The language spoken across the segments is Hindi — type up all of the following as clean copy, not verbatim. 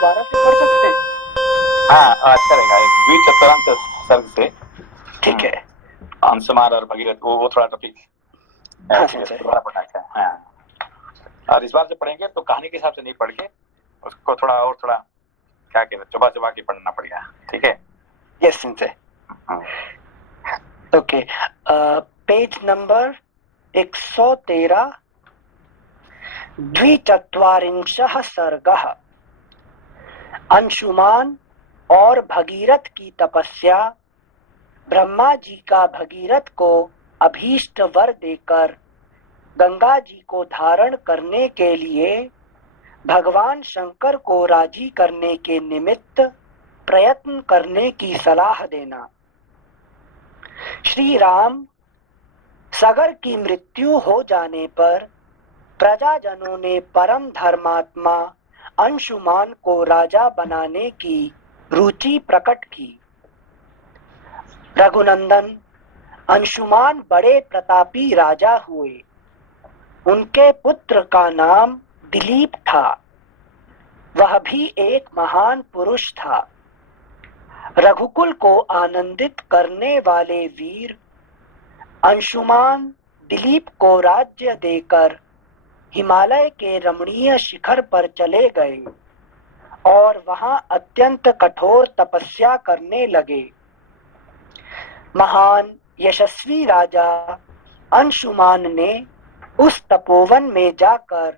दोबारा से पढ़ सकते हैं? हाँ अच्छा रहेगा, द्विचतुर्थांश सर्ग से। ठीक है। अंशुमान और भगीरथ वो थोड़ा टॉपिक हाँ संजय। दोबारा पढ़ना है। हाँ, और इस बार जो पढ़ेंगे तो कहानी के हिसाब से नहीं पढ़ के उसको थोड़ा क्या कहते हैं, चुबा चुबा के पढ़ना पड़ेगा। ठीक है? Yes Sanjay. Okay, page number 113, द्विचत्वारिंशः सर्गः। अंशुमान और भगीरथ की तपस्या। ब्रह्मा जी का भगीरथ को अभीष्ट वर देकर गंगा जी को धारण करने के लिए भगवान शंकर को राजी करने के निमित्त प्रयत्न करने की सलाह देना। श्री राम सगर की मृत्यु हो जाने पर प्रजाजनों ने परम धर्मात्मा अंशुमान को राजा बनाने की रुचि प्रकट की। रघुनंदन अंशुमान बड़े प्रतापी राजा हुए। उनके पुत्र का नाम दिलीप था। वह भी एक महान पुरुष था। रघुकुल को आनंदित करने वाले वीर अंशुमान दिलीप को राज्य देकर हिमालय के रमणीय शिखर पर चले गए और वहां अत्यंत कठोर तपस्या करने लगे। महान यशस्वी राजा अंशुमान ने उस तपोवन में जाकर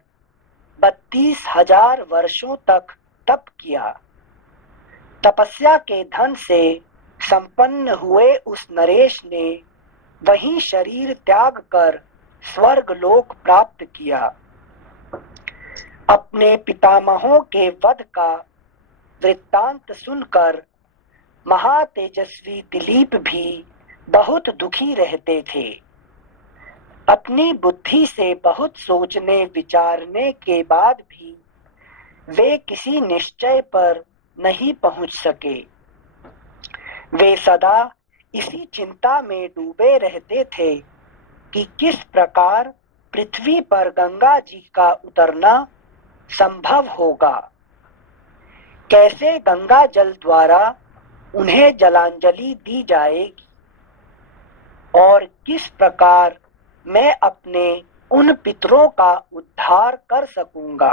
32,000 वर्षों तक तप किया। तपस्या के धन से संपन्न हुए उस नरेश ने वहीं शरीर त्याग कर स्वर्ग लोक प्राप्त किया। अपने पितामहों के वध का वृत्तांत सुनकर महातेजस्वी दिलीप भी बहुत दुखी रहते थे। अपनी बुद्धि से बहुत सोचने विचारने के बाद भी वे किसी निश्चय पर नहीं पहुंच सके। वे सदा इसी चिंता में डूबे रहते थे कि किस प्रकार पृथ्वी पर गंगा जी का उतरना संभव होगा, कैसे गंगा जल द्वारा उन्हें जलांजलि दी जाएगी और किस प्रकार मैं अपने उन पितरों का उद्धार कर सकूंगा।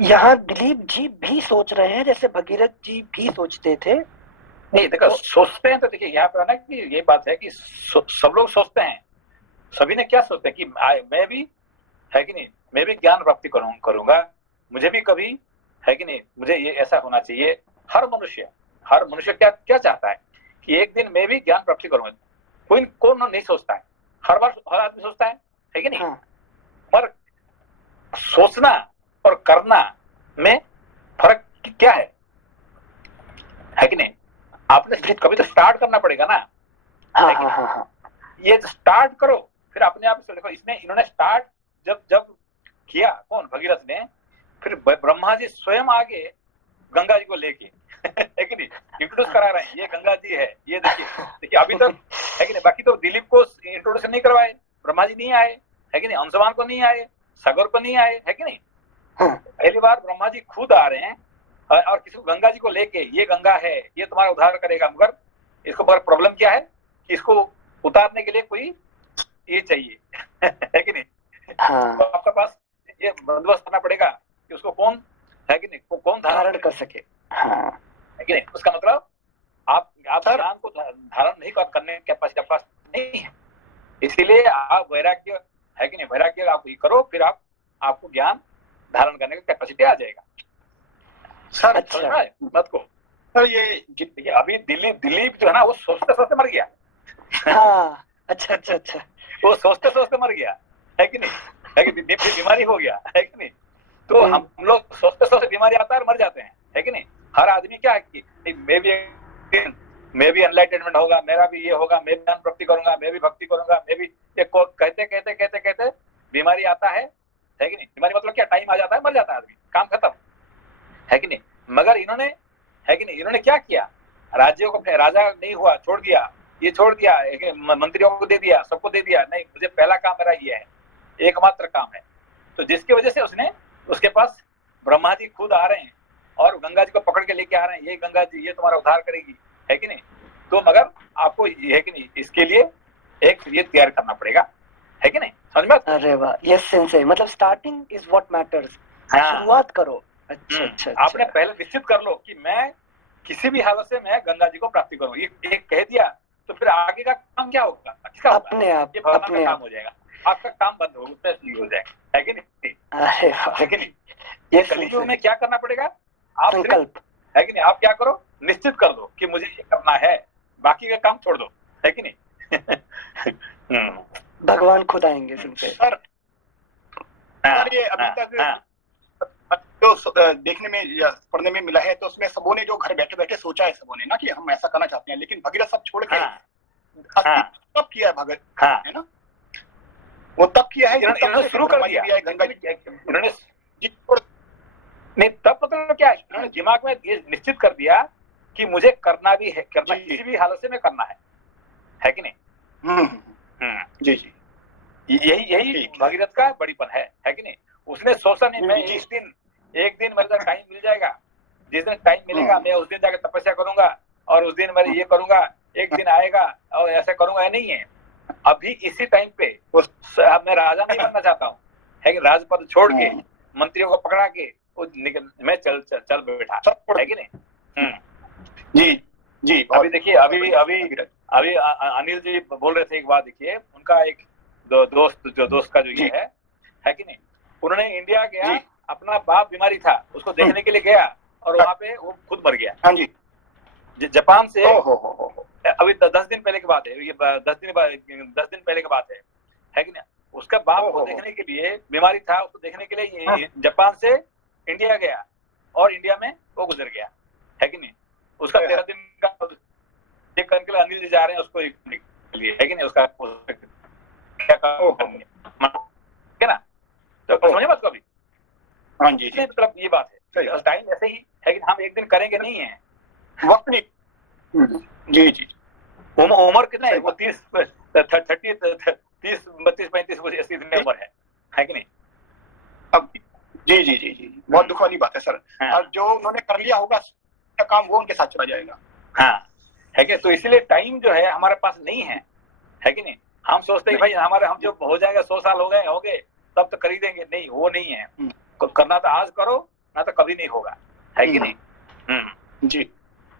यहाँ दिलीप जी भी सोच रहे हैं जैसे भगीरथ जी भी सोचते थे। नहीं देखो, सोचते हैं तो देखिए यहाँ पे ना कि ये बात है कि सब लोग सोचते हैं। सभी ने क्या सोचते हैं कि मैं भी है कि नहीं, मैं भी ज्ञान प्राप्ति करूंगा, मुझे भी कभी है कि नहीं, मुझे ये ऐसा होना चाहिए। हर मनुष्य क्या क्या चाहता है कि एक दिन मैं भी ज्ञान प्राप्ति करूंगा। कौन नहीं सोचता है? हर बार हर आदमी सोचता है कि नहीं? पर सोचना और करना में फर्क क्या है कि नहीं? आपने कभी तो स्टार्ट करना पड़ेगा ना। ये स्टार्ट करो, फिर अपने आप से देखो। इन्होंने स्टार्ट जब किया, कौन? भगीरथ ने। फिर ब्रह्मा जी स्वयं आगे गंगा जी को लेके है कि नहीं, इंट्रोड्यूस करा रहे हैं, ये गंगा जी है, ये देखिए अभी तक है कि नहीं। बाकी तो दिलीप को इंट्रोड्यूस नहीं करवाए, ब्रह्मा जी नहीं आए है कि नहीं, अंशुमान को नहीं आए, सागर को नहीं आए है कि नहीं। पहली बार ब्रह्मा जी खुद आ रहे हैं और किसी को गंगा जी को लेके, ये गंगा है, ये तुम्हारा उद्धार करेगा, मगर इसको पर प्रॉब्लम क्या है कि इसको उतारने के लिए कोई ये चाहिए है कि नहीं। तो आपके पास ये बंदोबस्त करना पड़ेगा कि उसको कौन है कि नहीं, कौन धारण कर सके है कि नहीं। उसका मतलब आप ज्ञान को धारण नहीं करने की कैपेसिटी आपके पास नहीं है। इसीलिए आप वैराग्य है कि नहीं, वैराग्य आप ये करो, फिर आपको ज्ञान धारण करने की कैपेसिटी आ जाएगा। सर समझ रहा है बात को? तो ये अभी दिलीप जो है ना, वो सोचते सोचते मर गया। अच्छा वो सोचते सोचते मर गया है कि नहीं, है कि दिलीप की बीमारी हो गया है कि नहीं। तो हम लोग सोचते सोचते बीमारी आता है और मर जाते हैं है कि नहीं। हर आदमी क्या है कि मैं भी एनलाइटमेंट होगा, मेरा भी ये होगा, मैं भी ज्ञान प्राप्ति करूंगा, मैं भी भक्ति करूंगा, मैं भी ये कहते बीमारी आता है कि नहीं। बीमारी मतलब क्या, टाइम आ जाता है, मर जाता है आदमी, काम खत्म है कि नहीं। मगर इन्होंने है कि नहीं, इन्होंने क्या किया, राज्यों को, राजा नहीं हुआ, छोड़ दिया, ये छोड़ दिया, मंत्रियों को दे दिया, सबको दे दिया। नहीं, मुझे पहला काम मेरा ये है, एकमात्र काम है तो जिसकी वजह से उसने, उसके पास ब्रह्मा जी खुद आ रहे हैं और गंगा जी को पकड़ के लेके आ रहे हैं, ये गंगा जी ये तुम्हारा उद्धार करेगी, है कि नहीं। तो मगर आपको ये है कि नहीं, इसके लिए एक ये तैयार करना पड़ेगा, है कि नहीं, समझ में। अरे वाह, यस सेंसेई, मतलब स्टार्टिंग इज व्हाट मैटर्स, शुरुआत करो। अच्छा अच्छा, आपने पहले निश्चित कर लो कि मैं किसी भी हालत से मैं गंगा जी को प्राप्ति करूँ, ये एक कह दिया तो फिर आगे का काम क्या होगा, किसका होगा, अपने आप, ये भगवान का अपने काम आप हो जाएगा, आपका काम बंद हो, उसमें शुरू हो जाएगा, है कि नहीं, अरे वाह, है कि नहीं। ये कलियुग में क्या करना पड़ेगा, आप संकल्प, है कि नहीं, आप क्या करो, निश्चित कर दो कि मुझे ये करना है, बाकी का काम छोड़ दो, है कि नहीं। भगवान खुद आएंगे सेंसेई। सर ये अभी तक जो देखने में या पढ़ने में मिला है, तो उसमें सबों ने जो घर बैठे बैठे सोचा है सबों ने ना कि हम ऐसा करना चाहते हैं, लेकिन भगीरथ सब छोड़ के तब किया है भगत, है ना, वो तब किया है, इन्होंने शुरू कर दिया, गंगा जी इन्होंने नहीं, तब मतलब क्या है, इन्होंने दिमाग में ये निश्चित कर दिया कि मुझे करना भी है, करना किसी भी हालत से में करना है कि नहीं। जी जी, यही भगीरथ का बड़ीपन है कि नहीं। उसने सोचा नहीं मैं एक दिन मेरे को टाइम मिल जाएगा, जिस दिन टाइम मिलेगा मैं उस दिन जाकर तपस्या करूंगा और उस दिन मैं ये करूंगा, एक दिन आएगा और ऐसा करूंगा, नहीं है। अभी इसी टाइम पे मैं राजा नहीं बनना चाहता हूँ, है कि राजपद छोड़ के मंत्रियों को पकड़ा के मैं चल बैठा, है कि नहीं। जी जी, अभी देखिए, अभी अनिल जी बोल रहे थे एक बात, देखिए उनका एक दोस्त का जो ये है कि नहीं, उन्होंने इंडिया गया, अपना बाप बीमारी था उसको देखने के लिए गया और वहां पे वो खुद मर गया। हाँ जी, जापान से अभी 10 दिन पहले की बात है, ये 10 दिन पहले की बात है कि नहीं। उसका बाप को देखने के लिए, बीमारी था उसको देखने के लिए जापान से इंडिया गया और इंडिया में वो गुजर गया, है कि नहीं। उसका 13 दिन का चेक करने के लिए अनिल जी जा रहे हैं उसको लिए, है कि नहीं, उसका क्या है ना। तो समझे बात को अभी। हाँ जी, मतलब ये बात है, टाइम ऐसे ही है कि हम एक दिन करेंगे नहीं है, वक्त नहीं। जी जी, उम्र कितना है, वो 30 32 35 ऐसी उम्र है कि नहीं। अब जी जी जी जी, बहुत दुख वाली बात है सर। और जो उन्होंने कर लिया होगा काम, वो उनके साथ चला जाएगा। हाँ, है कि। तो इसीलिए टाइम जो है हमारे पास नहीं है कि नहीं। हम सोचते हैं भाई हम जो हो जाएगा, 100 साल हो गए तब तो कर ही देंगे, नहीं, वो नहीं है। करना तो आज करो, ना तो कभी नहीं होगा, है कि नहीं। जी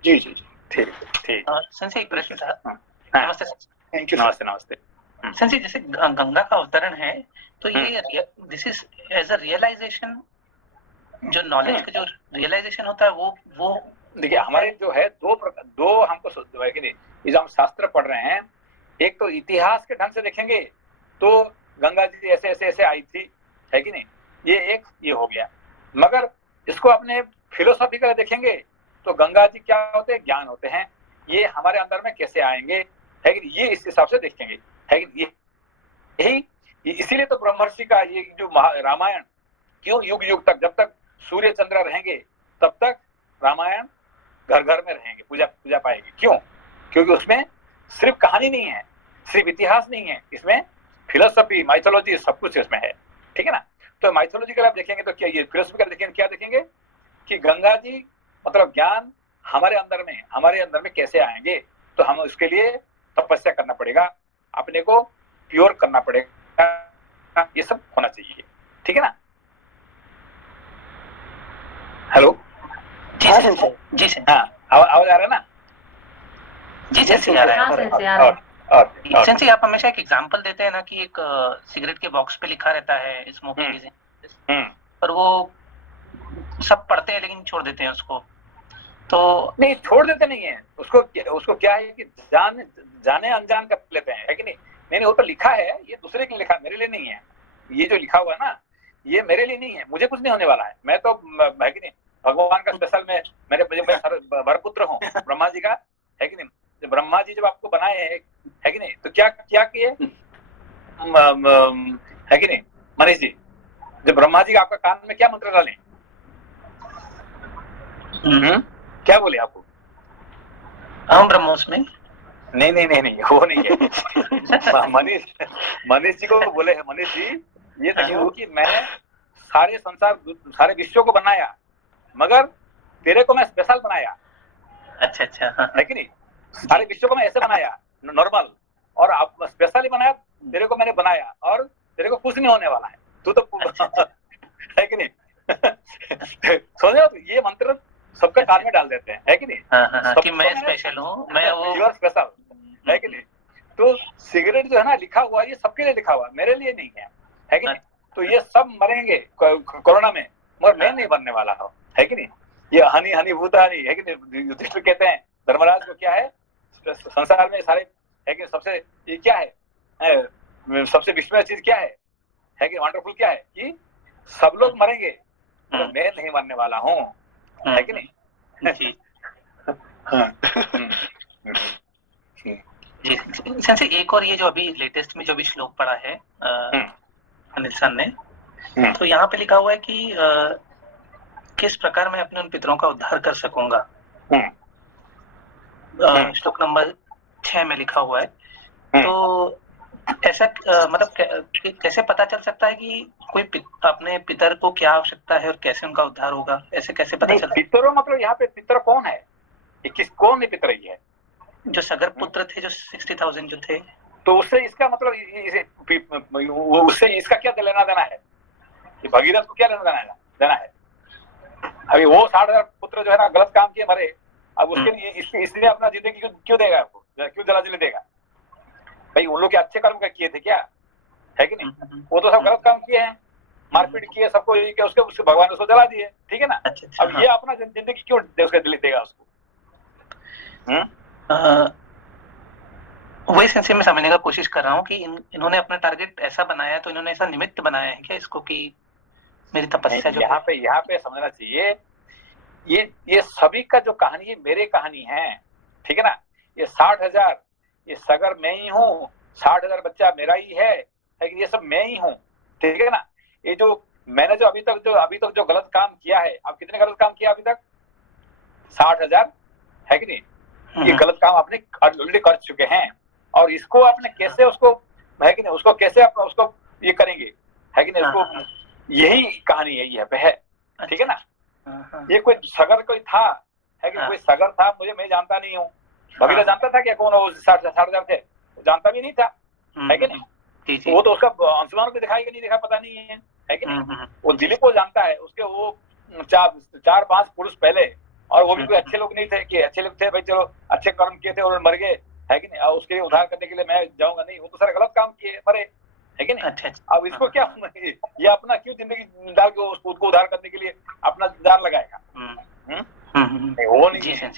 जी जी जी, ठीक ठीक। सेंसेई एक प्रश्न था। नमस्ते, थैंक यू। नमस्ते। सेंसेई जैसे गंगा का अवतरण है, तो ये this is as a realisation, जो नॉलेज का जो रियलाइजेशन होता है वो देखिए हमारे जो है दो हमको है कि नहीं, ये जो हम शास्त्र पढ़ रहे हैं, एक तो इतिहास के ढंग से देखेंगे तो गंगा जी ऐसे ऐसे ऐसे आई थी, है कि नहीं, ये हो गया। मगर इसको अपने फिलोसॉफिकल देखेंगे तो गंगा जी क्या होते हैं, ज्ञान होते हैं, ये हमारे अंदर में कैसे आएंगे, है कि नहीं, ये इस हिसाब से देखेंगे, है कि यही। इसीलिए तो ब्रह्मर्षि का ये जो रामायण क्यों युग युग तक, जब तक सूर्य चंद्र रहेंगे तब तक रामायण घर घर में रहेंगे, पूजा पाएगी। क्यों? क्योंकि उसमें सिर्फ कहानी नहीं है, सिर्फ इतिहास नहीं है, इसमें फिलोसफी, माइथोलॉजी सब कुछ इसमें है, ठीक है ना। तो माइथोलॉजिकल आप देखेंगे तो क्या, ये फिलोसफिकल देखेंगे क्या देखेंगे कि गंगा जी मतलब ज्ञान हमारे अंदर में कैसे आएंगे। तो हम उसके लिए तपस्या करना पड़ेगा, अपने को प्योर करना पड़ेगा, ये सब होना चाहिए, ठीक है ना। हेलो, जी सर, हाँ, आवाज आ रहा है ना। जी सेंसेई आ रहा है। सेंसेई आप हमेशा एक एग्जांपल देते हैं ना कि एक सिगरेट के बॉक्स पे लिखा रहता है स्मोकिंग, पर वो सब पढ़ते हैं लेकिन छोड़ देते हैं उसको। तो नहीं, छोड़ देते नहीं है उसको क्या है कि जाने अनजान कर लेते हैं, है कि नहीं। नहीं, वो तो लिखा है, ये दूसरे के लिए लिखा, मेरे लिए नहीं है। ये जो लिखा हुआ है ना, ये मेरे लिए नहीं है, मुझे कुछ नहीं होने वाला है। मैं तो है कि नहीं, भगवान का स्पेशल में मेरे भरपुत्र हूँ ब्रह्मा जी का, है कि नहीं। ब्रह्मा जी जब आपको बनाए हैं, है कि नहीं, तो क्या किए, है कि नहीं मनीष जी, जब ब्रह्मा जी आपका कान में क्या मंत्र डाले, क्या बोले आपको? अहम ब्रह्मोस्मि। नहीं, वो नहीं है। मनीष जी को बोले हैं, मनीष जी ये देखिए कि मैं सारे संसार सारे विश्व को बनाया, मगर तेरे को मैं स्पेशल बनाया। अच्छा अच्छा, हाँ, है कि नहीं? सारे विश्व को मैं ऐसे बनाया नॉर्मल, और आप स्पेशली बनाया, तेरे को मैंने बनाया और तेरे को कुछ नहीं होने वाला है, तू तो है कि नहीं? समझ रहे हो? ये मंत्र सबके कान में डाल देते हैं, है कि नहीं? कि मैं स्पेशल हूँ, मैं वो यू आर स्पेशल, है कि नहीं? तो सिगरेट जो है ना लिखा हुआ, ये सबके लिए लिखा हुआ, मेरे लिए नहीं है कि नहीं? तो ये सब मरेंगे कोरोना में, मगर मैं नहीं बनने वाला हूँ, है कि नहीं? ये हनी हनी भूतानी, है कि नहीं? युधिष्ठिर कहते हैं धर्मराज को, क्या है संसार में सारे, है कि सबसे ये क्या है, सबसे विस्मय चीज क्या है कि वंडरफुल क्या है कि सब लोग मरेंगे, तो मैं नहीं मरने वाला हूँ, है कि नहीं? जी जी सेंसे, एक और ये जो अभी लेटेस्ट में जो भी श्लोक पढ़ा है अनिल सर ने, तो यहाँ पे लिखा हुआ है कि किस प्रकार मैं अपने उन पितरों का उद्धार कर सकूंगा। श्लोक नंबर 6 में लिखा हुआ है। तो ऐसा मतलब कैसे पता चल सकता है कि कोई अपने पितर को क्या आवश्यकता है और कैसे उनका उद्धार होगा, ऐसे कैसे पता चलता? पितरों मतलब यहाँ पे पितर कौन है, कौन है पितर? ही है जो सगर पुत्र थे, जो 60,000 जो थे। तो उससे इसका मतलब उससे इसका क्या लेना देना है? भगीरथ को क्या लेना देना है? अभी वो 60,000 पुत्र जो है ना गलत काम किए मरे, अब उसके लिए इसलिए अपना जिंदगी क्यों देगा आपको, क्यों जलाजली देगा? भाई उन लोग के अच्छे कर्म किए थे क्या, है कि नहीं? वो तो सब गलत काम किए हैं, मारपीट किए सबको, उसके भगवान उसको जला दिए, ठीक है ना? अब ये अपना जिंदगी क्यों उसके दिल देगा उसको? वही सेंसे में समझने का कोशिश कर रहा हूँ कि इन्होंने अपना टारगेट ऐसा बनाया, तो इन्होंने ऐसा निमित्त बनाया है क्या इसको कि मेरी तपस्या जो यहाँ पे समझना चाहिए, ये सभी का जो कहानी है मेरे कहानी है, ठीक है ना? ये 60,000 ये सगर मैं ही हूँ, 60,000 बच्चा मेरा ही है, लेकिन ये सब मैं ही हूँ, ठीक है ना? ये जो मैंने जो अभी तक जो गलत काम किया है, अब कितने गलत काम किया अभी तक? 60,000, है कि नहीं? ये गलत काम आपने ऑलरेडी कर चुके हैं, और इसको आपने कैसे उसको, है कि नहीं, उसको कैसे आप उसको ये करेंगे, है कि नहीं? उसको यही कहानी है, ये पे है, ठीक है ना? ये कोई सगर कोई था, है कि कोई सगर था, मैं जानता नहीं हूँ। भगीरथ जानता था क्या कौन वो 60,000 थे? जानता भी नहीं था, है कि नहीं? वो तो उसका अंशुमान को दिखाई नहीं दिखा, पता नहीं है कि नहीं? वो दिलीप को जानता है, उसके वो 4-5 पुरुष पहले, और वो भी कोई अच्छे लोग नहीं थे कि अच्छे लोग थे भाई चलो अच्छे कर्म किए थे और मर गए, है कि नहीं? उसके उद्धार करने के लिए मैं जाऊंगा नहीं, वो तो सारे गलत काम किए मरे, है कि नहीं? अब इसको क्या ये अपना क्यों जिंदगी डाल के उसको उद्धार करने के लिए अपना जार लगाएगा? वो नहीं है,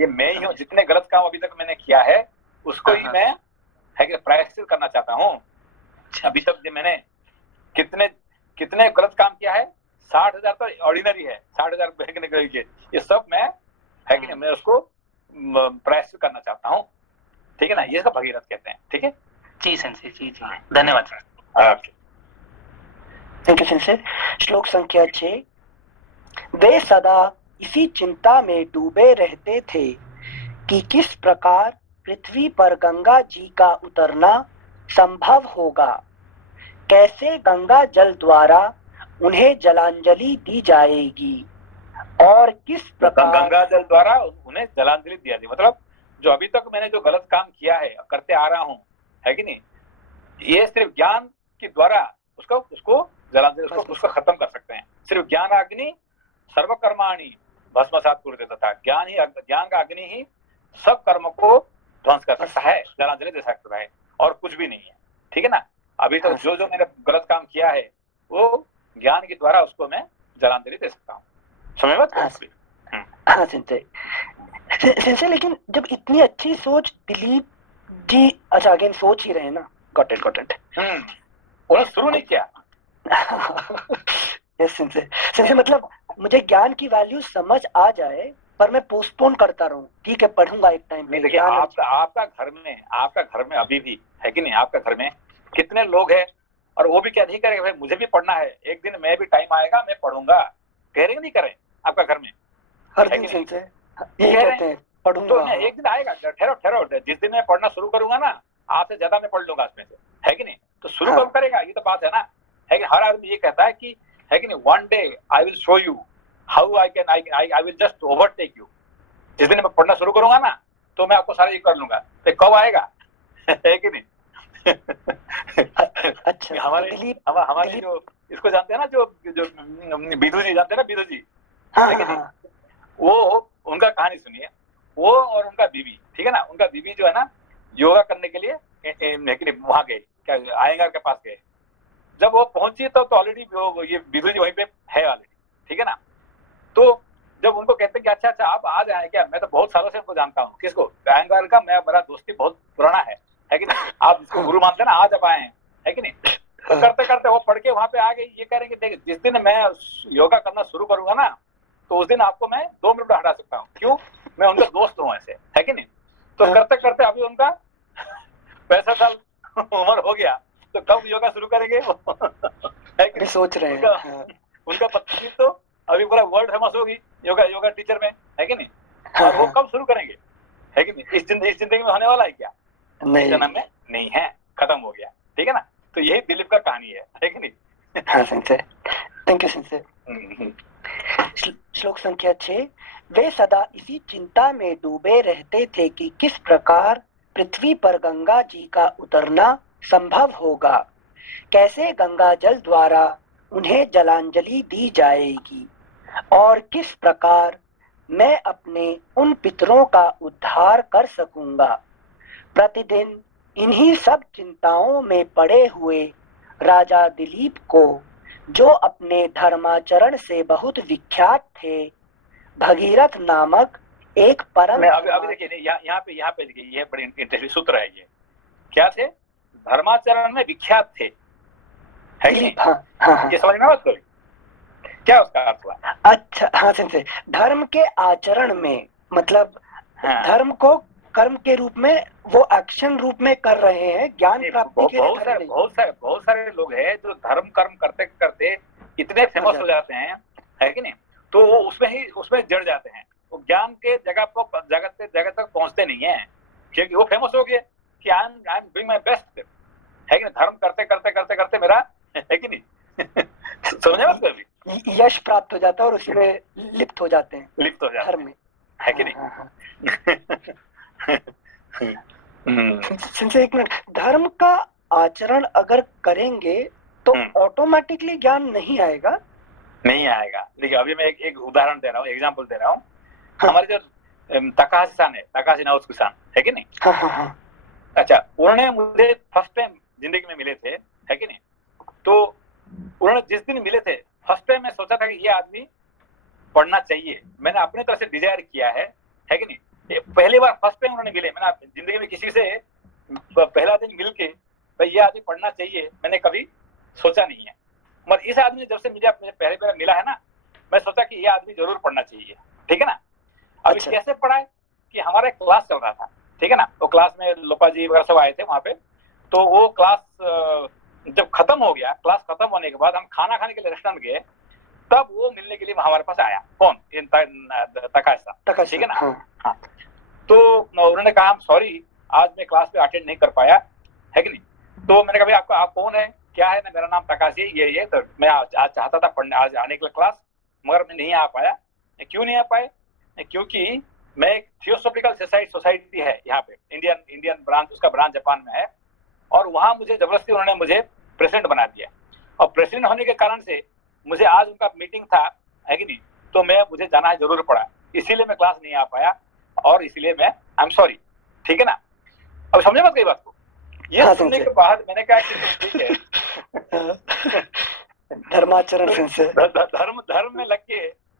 ये मैं ही हूँ। जितने गलत काम अभी तक मैंने किया है उसको ही मैं, है कि प्रायश्चित करना चाहता हूँ। अभी तक जो मैंने कितने गलत काम किया है, 60,000 तो ऑर्डिनरी है, 60,000 के ये सब मैं, है कि नहीं, मैं उसको प्रायश्चित करना चाहता हूँ, ठीक है ना? ये सब भगीरथ कहते हैं, ठीक है जी सेंसे, जी धन्यवाद सर। Thank you sense. श्लोक संख्या 6। वे सदा इसी चिंता में डूबे रहते थे कि किस प्रकार पृथ्वी पर गंगा जी का उतरना संभव होगा, कैसे गंगा जल द्वारा उन्हें जलांजलि दी जाएगी, और किस प्रकार गंगा जल द्वारा उन्हें जलांजलि दिया जाए। मतलब जो अभी तक मैंने जो गलत काम किया है, करते आ रहा हूँ, है कि नहीं, ये सिर्फ ज्ञान के द्वारा उसको जलांजलि, उसको खत्म कर सकते हैं। सिर्फ ज्ञान अग्नि सर्वकर्माणि भस्मसात् कुरुते तथा, ज्ञान का अग्नि ही सब कर्म को ध्वंस कर सकता है, जलांजलि दे सकता है, और कुछ भी नहीं है, ठीक है ना? अभी तक जो मैंने गलत काम किया है वो ज्ञान के द्वारा उसको मैं जलांजलि दे सकता हूँ। समझ में? हाँ सेंसे, लेकिन जब इतनी अच्छी सोच दिलीप जी, अच्छा अगेन सोच ही रहे ना, गॉट इट उन्होंने शुरू नहीं किया। यस सेंसे, मतलब मुझे ज्ञान की वैल्यू समझ आ जाए पर मैं पोस्टपोन करता रहूं, ठीक है पढ़ूंगा एक टाइम पे। देखिए आपका घर में अभी भी, है कि नहीं, आपका घर में कितने लोग हैं, और वो भी क्या नहीं करेंगे, भाई मुझे भी पढ़ना है, एक दिन मैं भी टाइम आएगा मैं पढ़ूंगा, कह रहे नहीं करें आपका घर में? हर दिन सेंसे ये कहते हैं पढ़ूंगा, तो एक दिन आएगा, ठहरो, जिस दिन मैं पढ़ना शुरू करूंगा ना, आपसे ज्यादा मैं पढ़ लूंगा उसमें से, है कि नहीं? तो शुरू कब करेगा, ये तो बात है ना, है कि हर आदमी ये कहता है कि है कि नहीं, one day I will show you how I will just overtake you. जिस दिन मैं पढ़ना शुरू करूंगा ना तो मैं आपको सारा ये कर लूंगा। तो कब आएगा है कि नहीं? अच्छा, हमारे जो इसको जानते हैं ना, जो विधु जी जानते हैं ना, विधु जी, हाँ, है कि नहीं? वो उनका कहानी सुनिए, वो और उनका बीवी, ठीक है ना, उनका बीवी जो है ना योगा करने के लिए वहां गए, क्या आयंगार के पास गए। जब वो पहुंची तो ऑलरेडी ये विधु जी वहीं पे है ऑलरेडी, ठीक है ना। तो जब उनको कहते हैं कि अच्छा आप आ जाए क्या, मैं तो बहुत सालों से उनको जानता हूँ। किसको? आयंगार का मेरा दोस्ती बहुत पुराना है कि नहीं, आप जिसको गुरु मानते हैं ना, आज आप आए हैं, है कि नहीं। तो करते करते वो पढ़ के वहां पे आ गई। ये कह रहे हैं कि देख, जिस दिन मैं योगा करना शुरू करूंगा ना तो उस दिन आपको मैं 2 मिनट हटा सकता हूँ। क्यों? मैं उनका दोस्त हूँ ऐसे, है कि नहीं। तो करते करते अभी उनका 65 साल उम्र हो गया, तो कब योगा शुरू करेंगे है कि सोच रहे हैं। उनका पत्नी तो अभी पूरा वर्ल्ड फेमस होगी योगा टीचर में, है कि नहीं। और वो कब शुरू करेंगे, है कि नहीं। इस जिंदगी में होने वाला है क्या? इस जन्म में नहीं है, खत्म हो गया, ठीक है ना। तो यही दिलीप का कहानी है कि नहीं। हाँ सिंसे, थैंक यू सिंसे। श्लोक संख्या 6। वे सदा इसी चिंता में डूबे रहते थे कि किस प्रकार पृथ्वी पर गंगा जी का उतरना संभव होगा, कैसे गंगा जल द्वारा उन्हें जलांजलि दी जाएगी और किस प्रकार मैं अपने उन पितरों का उद्धार कर सकूंगा। प्रतिदिन इन्हीं सब चिंताओं में पड़े हुए राजा दिलीप को, जो अपने धर्माचरण से बहुत विख्यात थे, भगीरथ नामक एक परम, अभी देखिए यहाँ पे देखिए, ये बड़ी इंटरेस्टिंग सूत्र है। ये क्या थे? धर्माचरण में विख्यात थे, है कि नहीं। हाँ। ये समझ में बात करो, क्या उसका अर्थ हुआ? अच्छा, हाँ सिंसे, धर्म के आचरण में मतलब धर्म को कर्म के रूप में, वो एक्शन रूप में कर रहे हैं, ज्ञान प्राप्ति के लिए। बहुत सारे लोग हैं जो धर्म कर्म करते करते इतने फेमस हो जाते हैं, है कि नहीं। तो वो उसमें जड़ जाते हैं, वो ज्ञान के जगह तक पहुंचते नहीं है, क्योंकि वो फेमस हो गए कि I am doing my best, है कि नहीं। धर्म करते मेरा, है कि नहीं। समझे बात कभी? यश प्राप्त हो जाता है और उसमें लिप्त हो जाते हैं, धर्म में, है कि नहीं। एक मिनट, धर्म का आचरण अगर करेंगे तो ऑटोमेटिकली ज्ञान नहीं आएगा? नहीं आएगा। देखिए अभी मैं एक उदाहरण दे रहा हूँ, एग्जांपल दे रहा हूँ। हमारे जो तकाशी-सान है, तकाशी नाउचुकी-सान, है कि नहीं। अच्छा, उन्होंने मुझे फर्स्ट टाइम जिंदगी में मिले थे, है कि नहीं। तो उन्होंने जिस दिन मिले थे फर्स्ट टाइम, मैं सोचा था कि ये आदमी पढ़ना चाहिए, मैंने अपने तरफ से डिजायर किया है कि नहीं। ये पहली बार फर्स्ट टाइम उन्होंने मिले, मैंने जिंदगी में किसी से पहला दिन मिल के भाई ये आदमी पढ़ना चाहिए मैंने कभी सोचा नहीं है। मगर इस आदमी ने जब से मुझे पहले बार मिला है ना, मैं सोचा कि ये आदमी जरूर पढ़ना चाहिए, ठीक है ना। अभी कैसे पढ़ा है कि हमारा एक क्लास चल रहा था, ठीक है ना। वो क्लास में लोपा जी वगैरह सब आए थे वहां पे। तो वो क्लास जब खत्म हो गया, क्लास खत्म होने के बाद हम खाना खाने के लिए रेस्टोरेंट गए, तब वो मिलने के लिए हमारे पास आया। कौन? तकाशी-सान, ठीक है ना। हाँ। तो उन्होंने कहा सॉरी आज मैं क्लास में अटेंड नहीं कर पाया, है कि नहीं। तो मैंने कहा भाई आप कौन है, क्या है ना, मेरा नाम तकाशी है, ये तो मैं आज चाहता था पढ़ने, आज आने के लिए क्लास, मगर मैं नहीं आ पाया। क्यों नहीं आ पाए? क्योंकि मैं एक थियोसॉफिकल सोसाइटी है यहाँ पे, इंडियन ब्रांच, उसका ब्रांच जापान में है, और वहां मुझे जबरदस्ती उन्होंने मुझे प्रेसिडेंट बना दिया। और प्रेसिडेंट होने के कारण से मुझे आज उनका मीटिंग था, है कि नहीं, तो मुझे जाना जरूर पड़ा, इसीलिए मैं क्लास नहीं आ पाया और इसीलिए मैं आई एम सॉरी, ठीक है ना। अब समझे बात, कई बात को। ये सुनने के बाद मैंने कहा कि ठीक है, धर्माचरण से धर्म में लग के,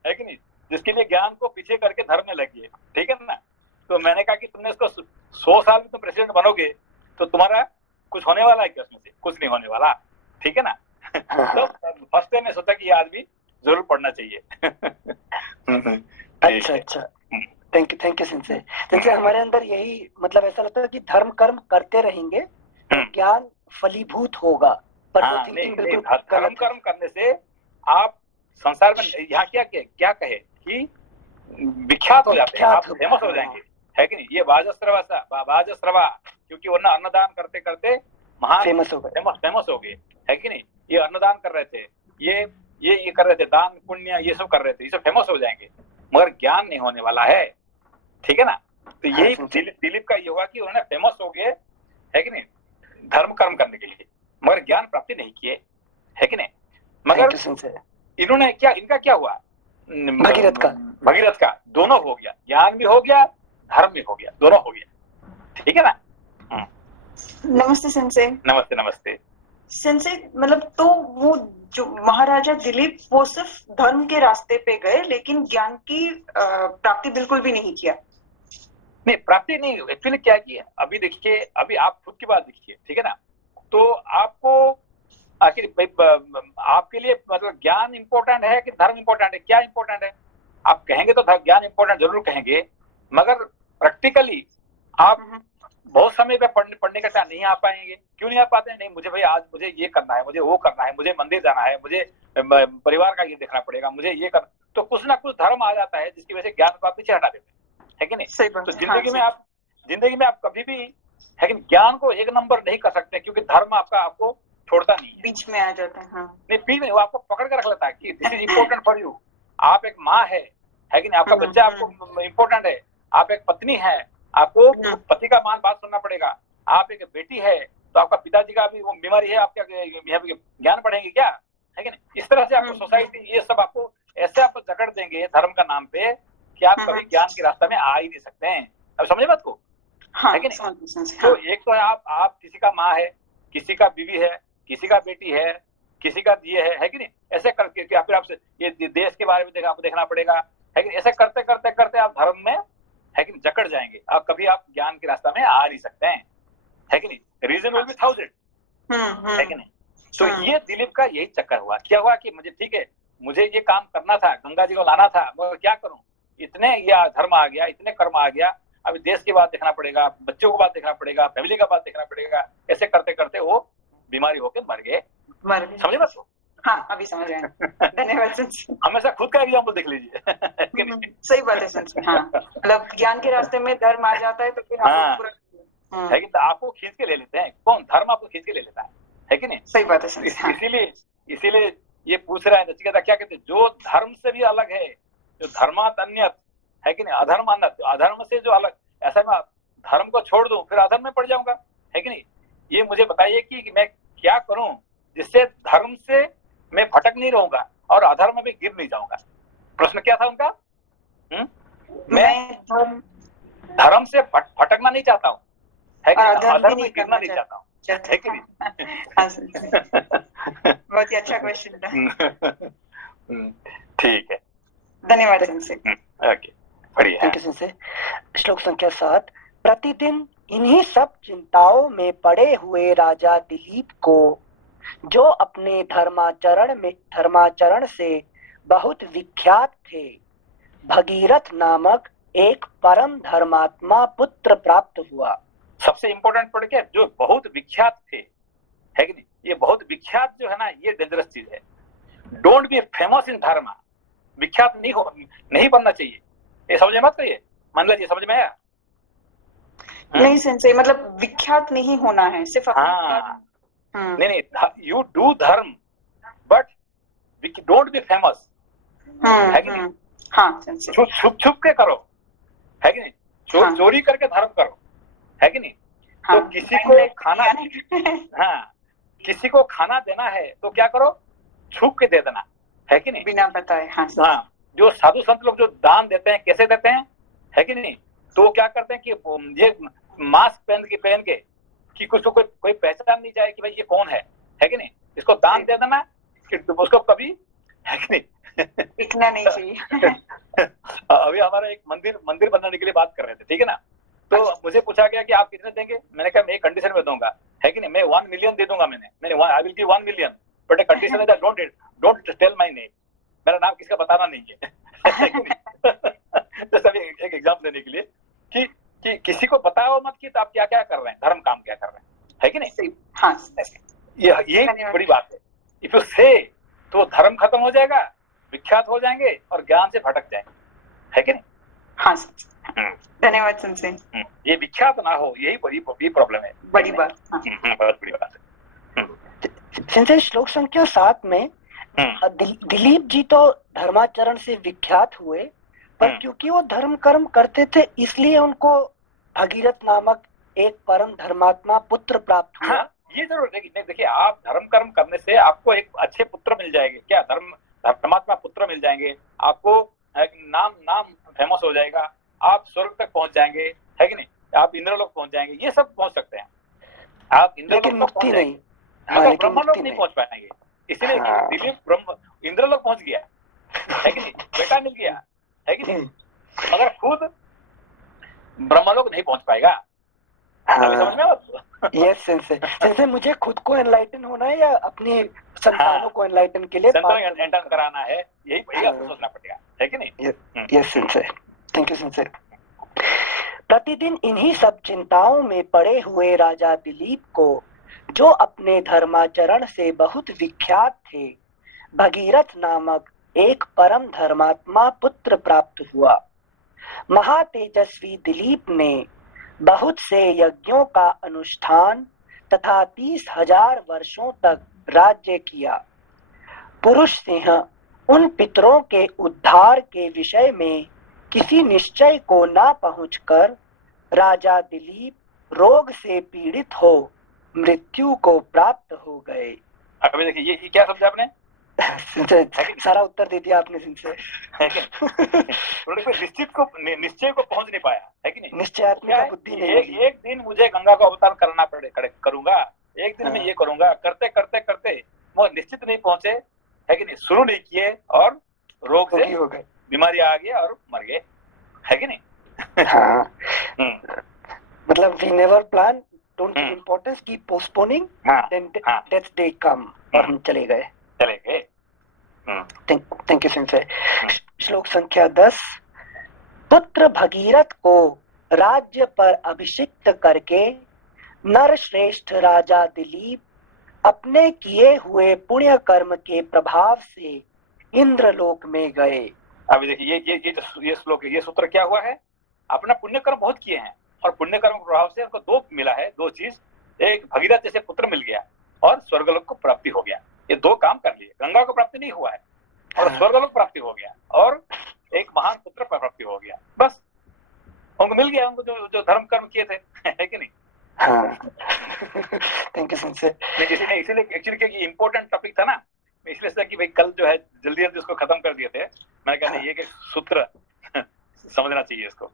है कि नहीं, जिसके लिए ज्ञान को पीछे करके धर्म में लग गए, ठीक है ना। तो मैंने कहा कि तुमने इसको 100 साल में तुम प्रेसिडेंट बनोगे तो तुम्हारा कुछ होने वाला है क्या? उसमें से कुछ नहीं होने वाला, ठीक है ना। तो फर्स्ट टाइम मैं सोचा कि ये आदमी जरूर पढ़ना चाहिए। अच्छा, थैंक यू सिंसे। हमारे अंदर यही मतलब ऐसा लगता है कि धर्म कर्म करते रहेंगे तो ज्ञान फलीभूत होगा, पर धर्म कर्म करने से आप संसार में यहाँ क्या कहे कि विख्यात हो जाते हैं, आप फेमस हो जाएंगे, है कि नहीं। ये वाजस्रवा, क्योंकि वरना अन्नदान करते महान फेमस हो गए, है कि नहीं। ये अन्नदान कर रहे थे, ये ये कर रहे थे, दान पुण्य ये सब कर रहे थे, ये सब फेमस हो जाएंगे, मगर ज्ञान नहीं होने वाला है, ठीक है ना। तो यही दिलीप का ये हुआ कि उन्होंने फेमस हो गए, है कि नहीं, धर्म कर्म करने के लिए, मगर ज्ञान प्राप्ति नहीं किए, है कि नहीं। मगर इन्होंने क्या, इनका क्या हुआ, भगीरथ का दोनों हो गया, ज्ञान भी हो गया, धर्म भी हो गया, दोनों हो गया, ठीक है ना। नमस्ते सेंसे। नमस्ते नमस्ते सेंसे, मतलब तो वो जो महाराजा दिलीप वो सिर्फ धर्म के रास्ते पे गए, लेकिन ज्ञान की प्राप्ति बिल्कुल भी नहीं किया। नहीं, प्राप्ति नहीं, एक्चुअली क्या किया, अभी देखिए, अभी आप खुद की बात देखिए, ठीक है ना। तो आपको आखिर आपके लिए मतलब ज्ञान इंपॉर्टेंट है कि धर्म इंपॉर्टेंट है, क्या इंपॉर्टेंट है? आप कहेंगे तो ज्ञान इंपॉर्टेंट जरूर कहेंगे, मगर प्रैक्टिकली आप बहुत समय पे पढ़ने का टाइम नहीं आ पाएंगे। क्यों नहीं आ पाते हैं? नहीं, मुझे भाई आज मुझे ये करना है, मुझे वो करना है, मुझे मंदिर जाना है, मुझे परिवार का ये देखना पड़ेगा, मुझे ये कर, तो कुछ ना कुछ धर्म आ जाता है जिसकी वजह से ज्ञान को आप पीछे हटा देते हैं, है कि नहीं। तो जिंदगी में आप कभी भी, है कि ज्ञान को एक नंबर नहीं कर सकते, क्योंकि धर्म आपको छोड़ता नहीं है, बीच में आ जाता है। हाँ। नहीं, बीच में वो आपको पकड़ के रख लेता है कि this is important for you. आप एक माँ है कि नहीं, आपका बच्चा आपको इम्पोर्टेंट है, आप एक पत्नी है, आपको पति का मान बात सुनना पड़ेगा, आप एक बेटी है तो आपका पिताजी का भी वो बीमारी है, आप क्या ज्ञान पढ़ेंगे क्या, है कि नहीं। इस तरह से आपको सोसाइटी ये सब आपको ऐसे आपको जकड़ देंगे धर्म का नाम पे कि आप कभी ज्ञान के रास्ते में आ ही नहीं सकते हैं। अब समझे बात को, है कि नहीं। तो एक तो है आप किसी का माँ है, किसी का बीवी है, किसी का बेटी है, किसी का ये है कि नहीं। ऐसे करके फिर आपसे ये देश के बारे में आपको देखना पड़ेगा, है कि नहीं। ऐसे करते करते करते आप धर्म में, है कि नहीं, जकड़ जाएंगे, आप कभी आप ज्ञान के रास्ते में आ नहीं सकते हैं, है कि नहीं। रीजन विल बी 1000, है कि नहीं। तो ये दिलीप का यही चक्कर हुआ। क्या हुआ कि मुझे, ठीक है, मुझे ये काम करना था, गंगा जी को लाना था, मगर क्या करूं, इतने ये धर्म आ गया, इतने कर्म आ गया, अभी देश की बात देखना पड़ेगा, बच्चों को बात देखना पड़ेगा, फैमिली का बात देखना पड़ेगा। ऐसे करते करते वो बीमारी होकर मर गए। समझे बात को? हाँ, अभी समझ गए। धन्यवाद। हमेशा खुद का एग्जाम्पल देख लीजिए। सही बात है सर। हाँ, मतलब ज्ञान के रास्ते में धर्म आ जाता है तो फिर है कि आपको खींच के ले लेते हैं। कौन? धर्म आपको खींच के ले लेता है कि नहीं। सही बात है सर। इसीलिए ये पूछ रहा है नचिकेता, क्या कहते हैं, जो धर्म से भी अलग है, जो धर्मात अन्यत, है कि नहीं, अधर्म अन्यत, अधर्म से जो अलग, ऐसा मैं धर्म को छोड़ दूं फिर अधर्म में पड़ जाऊंगा, है कि नहीं। ये मुझे बताइए कि मैं क्या करूं जिससे धर्म से मैं भटक नहीं रहूंगा और अधर्म में भी गिर नहीं जाऊंगा। प्रश्न क्या था उनका? मैं धर्म से भटकना नहीं चाहता हूँ, है कि अधर्म में गिरना नहीं चाहता हूँ, है कि नहीं। बहुत ही अच्छा क्वेश्चन था। ठीक है, धन्यवाद। ओके, बढ़िया। Thank you sir. श्लोक संख्या 7। प्रतिदिन इन्हीं सब चिंताओं में पड़े हुए राजा दिलीप को, जो अपने धर्माचरण से बहुत विख्यात थे, भगीरथ नामक एक परम धर्मात्मा पुत्र प्राप्त हुआ। सबसे इंपॉर्टेंट पॉइंट क्या, जो बहुत विख्यात थे, है कि नहीं। ये बहुत विख्यात जो है ना, ये डेंजरस चीज है। डोंट बी फेमस इन धर्म। विख्यात नहीं बनना चाहिए, ये समझ मत करिए। मान लीजिए, समझ में आया? नहीं सेंसे, मतलब विख्यात नहीं होना है सिर्फ। नहीं, यू डू धर्म बट डोंट बी फेमस, है कि नहीं। हाँ, छुप के करो, है कि नहीं। चोरी करके धर्म करो, है कि नहीं। तो किसी को खाना, किसी को खाना देना है तो क्या करो, छुप के दे देना, है कि नहीं, बिना बताए। हाँ, जो साधु संत लोग जो दान देते हैं, कैसे देते हैं, है कि नहीं। तो क्या करते हैं कि ये मास्क पहन के कि कुछ कोई पहचान नहीं जाए कि भाई ये कौन है कि नहीं। इसको दान दे देना कि उसको कभी, है कि नहीं, दिखना नहीं चाहिए। अभी हमारा एक मंदिर बनाने के लिए बात कर रहे थे, ठीक है ना। तो मुझे पूछा गया कि आप कितने देंगे। मैंने कहा मैं एक कंडीशन में दूंगा, है कि नहीं, मैं 1 मिलियन दे दूंगा। मैंने I will give 1 million but condition है डोंट टेल माय नेम, मेरा नाम किसका बताना नहीं है। तो सभी एक एग्जाम्पल देने के लिए कि किसी को बताओ मत कि तो आप क्या क्या कर रहे हैं, धर्म काम क्या कर रहे हैं, है कि नहीं। हाँ, ये बड़ी बात है। इफ यू से तो धर्म खत्म हो जाएगा, विख्यात हो जाएंगे और ज्ञान से भटक जाएंगे, है कि नहीं। हाँ, धन्यवाद संसे। ये विख्यात ना हो, यही बड़ी प्रॉब्लम है, बड़ी बात। बहुत बड़ी बात है। संजय, श्लोक संख्या 7 में दिलीप जी तो धर्माचरण से विख्यात हुए, पर क्योंकि वो धर्म कर्म करते थे इसलिए उनको भगीरथ नामक एक परम धर्मात्मा पुत्र प्राप्त हुआ। हाँ, ये जरूर देखिए, आप धर्म कर्म करने से आपको एक अच्छे पुत्र मिल जाएंगे, क्या धर्मात्मा पुत्र मिल जाएंगे, आपको नाम फेमस हो जाएगा, आप स्वर्ग तक पहुंच जाएंगे, है कि नहीं, आप इंद्रलोक पहुंच जाएंगे, ये सब पहुंच सकते हैं आप इंद्रलोक तक पहुंच जाएंगे, मगर ब्रह्मलोक नहीं पहुंच पाएंगे। इसलिए दिलीप इंद्रलोक पहुंच गया, है कि नहीं, बेटा मिल गया, है कि नहीं, मगर खुद ब्रह्मलोक नहीं पहुंच पाएगा। समझ में आपको? यस सेंसे मुझे खुद को एनलाइटन होना है या अपनी संतानों को एनलाइटन के लिए एंटर कराना है, यही आपको सोचना पड़ेगा, है कि नहीं? Yes sensei, thank you sensei. प्रतिदिन इन्हीं सब चिंताओं में पड़े हुए राजा दिलीप को, जो अपने धर्माचरण से बहुत विख्यात थे, भगीरथ नामक एक परम धर्मात्मा पुत्र प्राप्त हुआ। महातेजस्वी दिलीप ने बहुत से यज्ञों का अनुष्ठान तथा 30,000 वर्षों तक राज्य किया। पुरुष सिंह उन पितरों के उद्धार के विषय में किसी निश्चय को ना पहुंचकर राजा दिलीप रोग से पीड़ित हो मृत्यु को प्राप्त हो गए। अभी देखिए ये क्या समझा आपने? सारा उत्तर दे दिया आपने सिंसे। निश्चय को पहुंच नहीं पाया, है कि नहीं? निश्चयात्मक बुद्धि नहीं। एक दिन मुझे गंगा को अवतार करना करूंगा, एक दिन मैं ये करूंगा, करते करते करते वो निश्चित नहीं पहुंचे, है कि नहीं, शुरू नहीं किए और रोग से हो गए, बीमारी आ गई और मर गए, है कि नहीं? हाँ। मतलब we never plan, don't give importance, keep postponing, then death day come, और हम चले गए। Thank you sense. श्लोक संख्या 10। पुत्र भगीरथ को राज्य पर अभिषिक्त करके नर श्रेष्ठ राजा दिलीप अपने किए हुए पुण्य कर्म के प्रभाव से इंद्रलोक में गए। अभी देखिए ये श्लोक, ये सूत्र क्या हुआ है? अपना पुण्य कर्म बहुत किए हैं और पुण्य कर्म के प्रभाव से उनको दो मिला है, दो चीज, एक भगीरथ जैसे पुत्र मिल गया और स्वर्गलोक को प्राप्ति हो गया। ये दो काम कर लिए, गंगा को प्राप्ति नहीं हुआ है और स्वर्गलोक प्राप्ति हो गया और एक महान पुत्र प्राप्ति हो गया, बस उनको मिल गया, उनको जो धर्म कर्म किए थे, है कि नहीं? Thank you sensei. इसीलिए एक्चुअली क्योंकि इम्पोर्टेंट टॉपिक था ना, इसलिए सोचा कि भाई कल जो है जल्दी जल्दी उसको खत्म कर दिए थे, मैं कहता ये सूत्र समझना चाहिए इसको।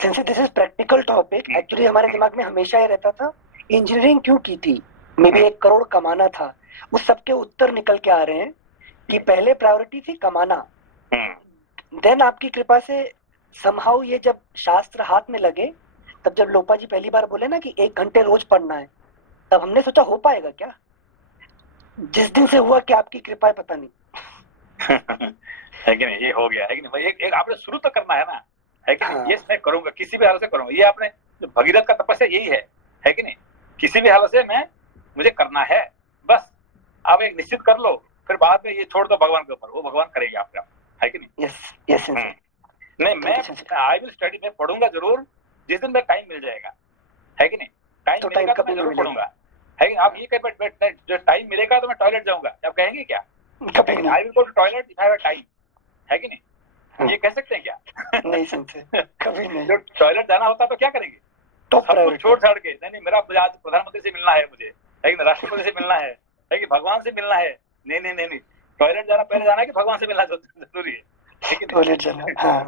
Sensei this is practical topic. Actually हमारे दिमाग में हमेशा ये रहता था इंजीनियरिंग क्यों की थी, मे बी 1 करोड़ कमाना था, उस सबके उत्तर निकल के आ रहे हैं कि पहले प्रायोरिटी थी कमाना, देन आपकी कृपा से समहाउ ये जब शास्त्र हाथ में लगे, तब जब लोपा जी पहली बार बोले ना कि 1 घंटे रोज पढ़ना है, तब हमने सोचा हो पाएगा क्या? जिस दिन से हुआ कि आपकी कृपा है पता नहीं। है कि नहीं? ये हो गया, है कि नहीं? एक आपने शुरू तो करना है ना, है कि नहीं? ये मैं करूंगा, किसी भी हालत से करूंगा, ये आपने जो भगीरथ का तपस्या यही है कि नहीं? किसी भी हालत से मुझे करना है, बस आप एक निश्चित कर लो, फिर बाद में ये छोड़ दो भगवान के ऊपर, वो भगवान करेंगे आपका, है कि नहीं? यस नहीं, मैं आई विल स्टडी, मैं पढ़ूंगा जरूर, जिस दिन में टाइम मिल जाएगा, है कि नहीं? टाइम मिलेगा तो मैं जरूर पढ़ूंगा, है कि? आप ये कह, जो टाइम मिलेगा तो मैं टॉयलेट जाऊंगा, आप कहेंगे क्या? I will go to toilet if I have time, है कि नहीं? ये कह सकते हैं क्या? नहीं सुनते, कभी नहीं। जो टॉयलेट जाना होता तो क्या करेंगे? तो सब कुछ छोड़ छाड़ के, नहीं मेरा आज प्रधानमंत्री से मिलना है मुझे, है कि राष्ट्रपति से मिलना है कि भगवान से मिलना है, नहीं, टॉयलेट जाना पहले जाना है कि भगवान से मिलना जरूरी है कि टॉयलेट जाना? हाँ।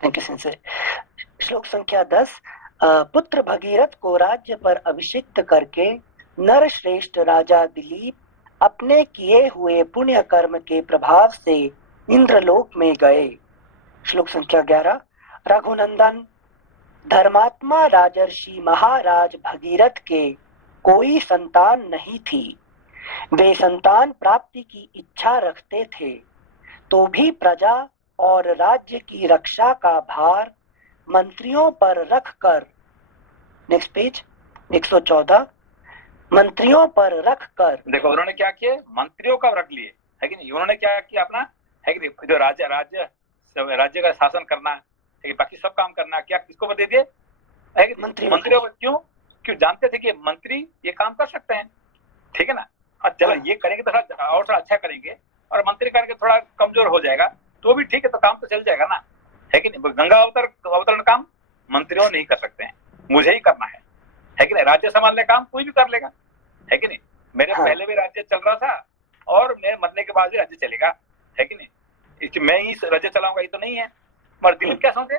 Thank you sense. श्लोक संख्या 10। पुत्र भगीरथ को राज्य पर अभिषिक्त करके नर श्रेष्ठ राजा दिलीप अपने किए हुए पुण्य कर्म के प्रभाव से इंद्रलोक में गए। श्लोक संख्या 11। रघुनंदन, धर्मात्मा राजर्षि महाराज भगीरथ के कोई संतान नहीं थी। वे संतान प्राप्ति की इच्छा रखते थे, तो भी प्रजा और राज्य की रक्षा का भार मंत्रियों पर रखकर, नेक्स्ट पेज 114, मंत्रियों पर रखकर, देखो उन्होंने क्या किया, मंत्रियों का रख लिए, है कि नहीं? उन्होंने क्या किया अपना, है कि नहीं, जो राज्य का शासन करना है, बाकी सब काम करना, क्या किसको दे दिए? मंत्रियों को। क्यों जानते थे कि मंत्री ये काम कर सकते हैं, ठीक है ना? हाँ चलो ये करेंगे तो थोड़ा और थोड़ा अच्छा करेंगे, और मंत्री करके थोड़ा कमजोर हो जाएगा तो भी ठीक है, तो काम तो चल जाएगा ना, है कि नहीं। गंगा अवतरण काम मंत्रियों नहीं कर सकते हैं, मुझे ही करना है कि नहीं। राज्य संभालने काम कोई भी कर लेगा, है कि नहीं। मेरे पहले भी राज्य चल रहा था और मेरे मरने के बाद भी राज्य चलेगा, है कि नहीं। मैं ही राज्य चलाऊंगा ये तो नहीं है। मगर दिलीप क्या समझे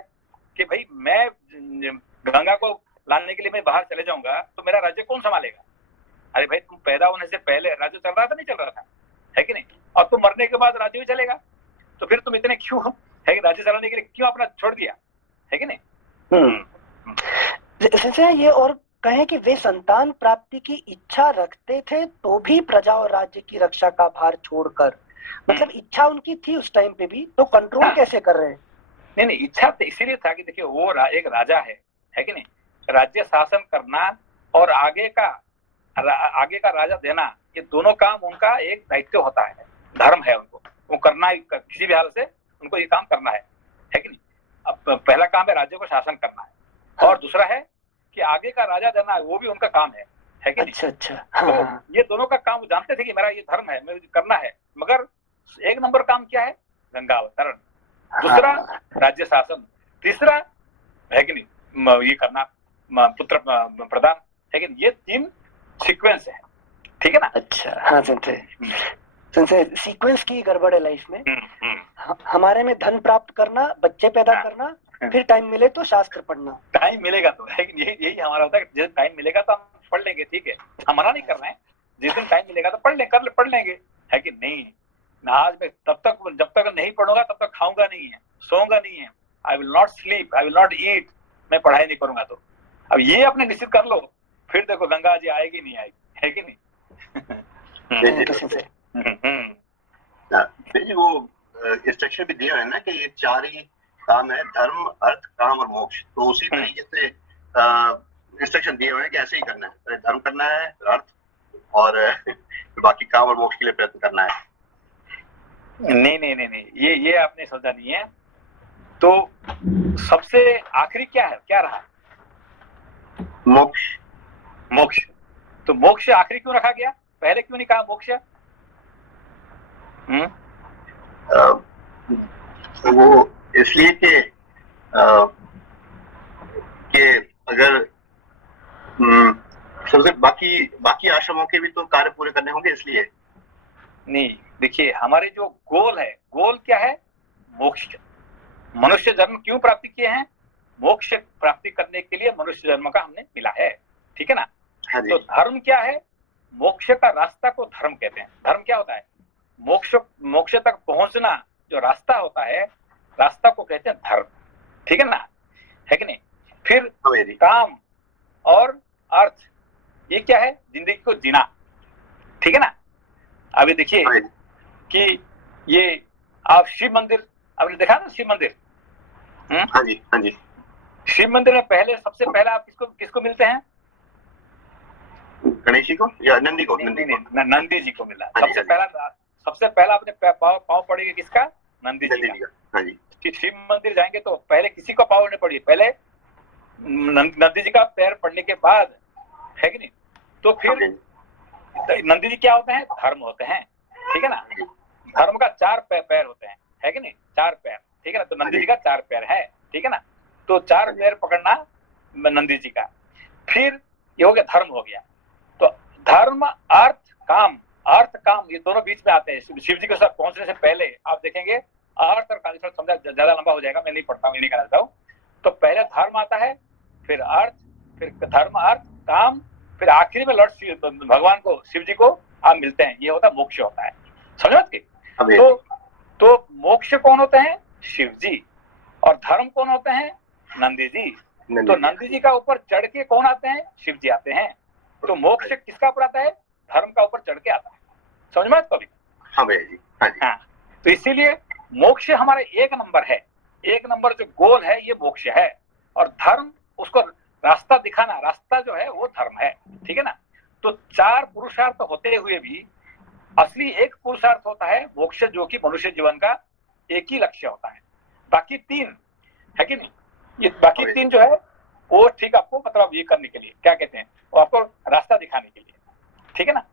कि भाई मैं गंगा को लाने के लिए मैं बाहर चले जाऊंगा तो मेरा राज्य कौन संभालेगा। अरे भाई तुम पैदा होने से पहले राज्य चल रहा था नहीं चल रहा था, है कि नहीं, और तुम मरने के बाद राज्य भी चलेगा, तो फिर तुम इतने क्यों है कि राज्य चलाने के लिए क्यों अपना छोड़ दिया, है कि नहीं। जैसे ये और कहें कि वे संतान प्राप्ति की इच्छा रखते थे तो भी प्रजा और राज्य की रक्षा का भार छोड़कर, मतलब इच्छा उनकी थी उस टाइम पे भी, तो कंट्रोल कैसे कर रहे हैं। नहीं इच्छा तो इसीलिए था कि देखिए वो एक राजा है कि नहीं। राज्य शासन करना और आगे का राजा देना, ये दोनों काम उनका एक दायित्व होता है, धर्म है उनको, वो करना ही, किसी भी हाल से उनको ये काम करना है कि नहीं। अब पहला काम है राज्य को शासन करना है, और दूसरा है कि आगे का राजा देना है, वो भी उनका काम है कि नहीं। अच्छा तो ये दोनों का काम वो जानते थे कि मेरा ये धर्म है, मुझे करना है। मगर एक नंबर काम क्या है, गंगा अवतरण, दूसरा राज्य शासन, तीसरा है कि नहीं ये करना पुत्र प्रदान, है कि नहीं। ये 3 सीक्वेंस है, ठीक है ना। अच्छा हाँ संजय सीक्वेंस की गड़बड़ है लाइफ में। हमारे में धन प्राप्त करना, बच्चे पैदा करना, फिर टाइम मिले तो शास्त्र पढ़ना। टाइम मिलेगा तो यही हमारा होता है, जिस टाइम मिलेगा तो हम पढ़ लेंगे, ठीक है, हम मना नहीं कर रहे हैं। जिस दिन टाइम मिलेगा तो पढ़ लेंगे, है कि नहीं। आज मैं जब तक नहीं पढ़ूंगा तब तक खाऊंगा नहीं है, सोऊंगा नहीं है। I will not sleep, I will not eat, मैं पढ़ाई नहीं करूंगा। तो अब ये अपने निश्चित कर लो, फिर देखो गंगा जी आएगी नहीं आएगी, है कि नहीं। जी वो इंस्ट्रक्शन भी दिया है ना कि ये 4 ही काम है, धर्म अर्थ काम और मोक्ष। तो उसी तरीके से इंस्ट्रक्शन दिए हुए हैं कि ऐसे ही करना है, धर्म करना है, अर्थ और बाकी काम और मोक्ष के लिए प्रयत्न करना है। नहीं ये आपने सोचा नहीं है। तो सबसे आखिरी क्या रहा, मोक्ष। तो मोक्ष आखिरी क्यों रखा गया, पहले क्यों नहीं कहा मोक्ष। वो इसलिए कि अगर सबसे बाकी आश्रमों के भी तो कार्य पूरे करने होंगे, इसलिए नहीं। देखिए हमारे जो गोल क्या है, मोक्ष। मनुष्य जन्म क्यों प्राप्ति किए हैं, मोक्ष प्राप्ति करने के लिए मनुष्य जन्म का हमने मिला है, ठीक है ना। तो धर्म क्या है, मोक्ष का रास्ता को धर्म कहते हैं। धर्म क्या होता है, मोक्ष तक पहुंचना जो रास्ता होता है, रास्ता को कहते हैं धर्म, ठीक है ना, है कि नहीं। फिर काम और अर्थ, ये क्या है, जिंदगी को जीना, ठीक है ना। अभी देखिए कि ये आप शिव मंदिर आपने देखा ना, शिव मंदिर। हाँ जी। शिव मंदिर में सबसे पहले आप किसको मिलते हैं, गणेश जी को या नंदी को? नंदी जी को मिला। सबसे पहला अपने पाँव पड़ेगा किसका, नंदी जी का। हाँ जी। शिव मंदिर जाएंगे तो पहले किसी को पाँव नहीं पड़ेगी, पहले नंदी जी का पैर पड़ने के बाद, है कि नहीं। तो फिर नंदी जी क्या होते हैं, धर्म होते हैं, ठीक है ना। धर्म का 4 पैर होते हैं, है कि नहीं, 4 पैर, ठीक है ना। तो नंदी जी का 4 पैर है, ठीक है ना। तो 4 पैर पकड़ना नंदी जी का। फिर ये हो गया, धर्म हो गया। तो धर्म अर्थ काम ये दोनों बीच में आते हैं। शिव जी के साथ पहुंचने से पहले आप देखेंगे अर्थ और काम, समझा ज्यादा लंबा हो जाएगा, मैं नहीं पढ़ता हूँ, ये नहीं करना चाहता हूँ। तो पहले धर्म आता है, फिर अर्थ, फिर धर्म अर्थ काम, फिर आखिरी में लॉर्ड भगवान को, शिव जी को आप मिलते हैं, ये होता मोक्ष होता है, समझ के। तो मोक्ष कौन होते हैं, शिव जी, और धर्म कौन होते हैं, नंदी जी। तो नंदी जी का ऊपर चढ़ के कौन आते हैं, शिव जी आते हैं। तो मोक्ष किसका ऊपर आता है, धर्म का ऊपर चढ़ के आता है, समझ में कभी। हाँ, तो इसीलिए मोक्ष हमारा 1 नंबर है, 1 नंबर जो गोल है ये मोक्ष है, और धर्म उसको रास्ता दिखाना, रास्ता जो है वो धर्म है, ठीक है ना। तो 4 पुरुषार्थ होते हुए भी असली एक पुरुषार्थ होता है मोक्ष, जो कि मनुष्य जीवन का एक ही लक्ष्य होता है। बाकी 3 है कि नहीं, ये बाकी 3 जो है वो ठीक आपको मतलब ये करने के लिए क्या कहते हैं, वो आपको रास्ता दिखाने के लिए, ठीक है ना।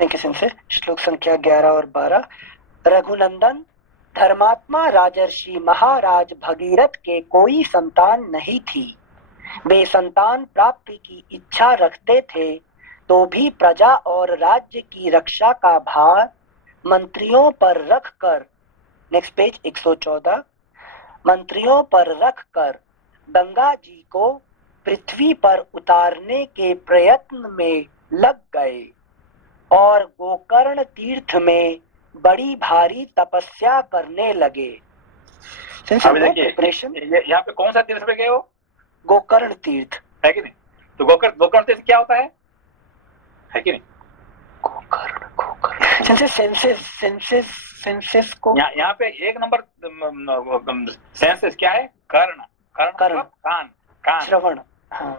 Thank you sense. श्लोक संख्या 11 और 12। रघुनंदन, धर्मात्मा राजर्षि महाराज भगीरथ के कोई संतान नहीं थी। वे संतान प्राप्ति की इच्छा रखते थे, तो भी प्रजा और राज्य की रक्षा का भार मंत्रियों पर रखकर, नेक्स्ट पेज 114, मंत्रियों पर रखकर गंगा जी को पृथ्वी पर उतारने के प्रयत्न में लग गए और गोकर्ण तीर्थ में बड़ी भारी तपस्या करने लगे। अभी देखिए यहाँ पे कौन सा तीर्थ पे गए हो? गोकर्ण तीर्थ, है कि नहीं? तो गोकर्ण तीर्थ क्या होता है कि नहीं? गोकर्ण सेंसेस को यहाँ पे एक नंबर सेंसेस क्या है? कर्ण मतलब कान श्रवण,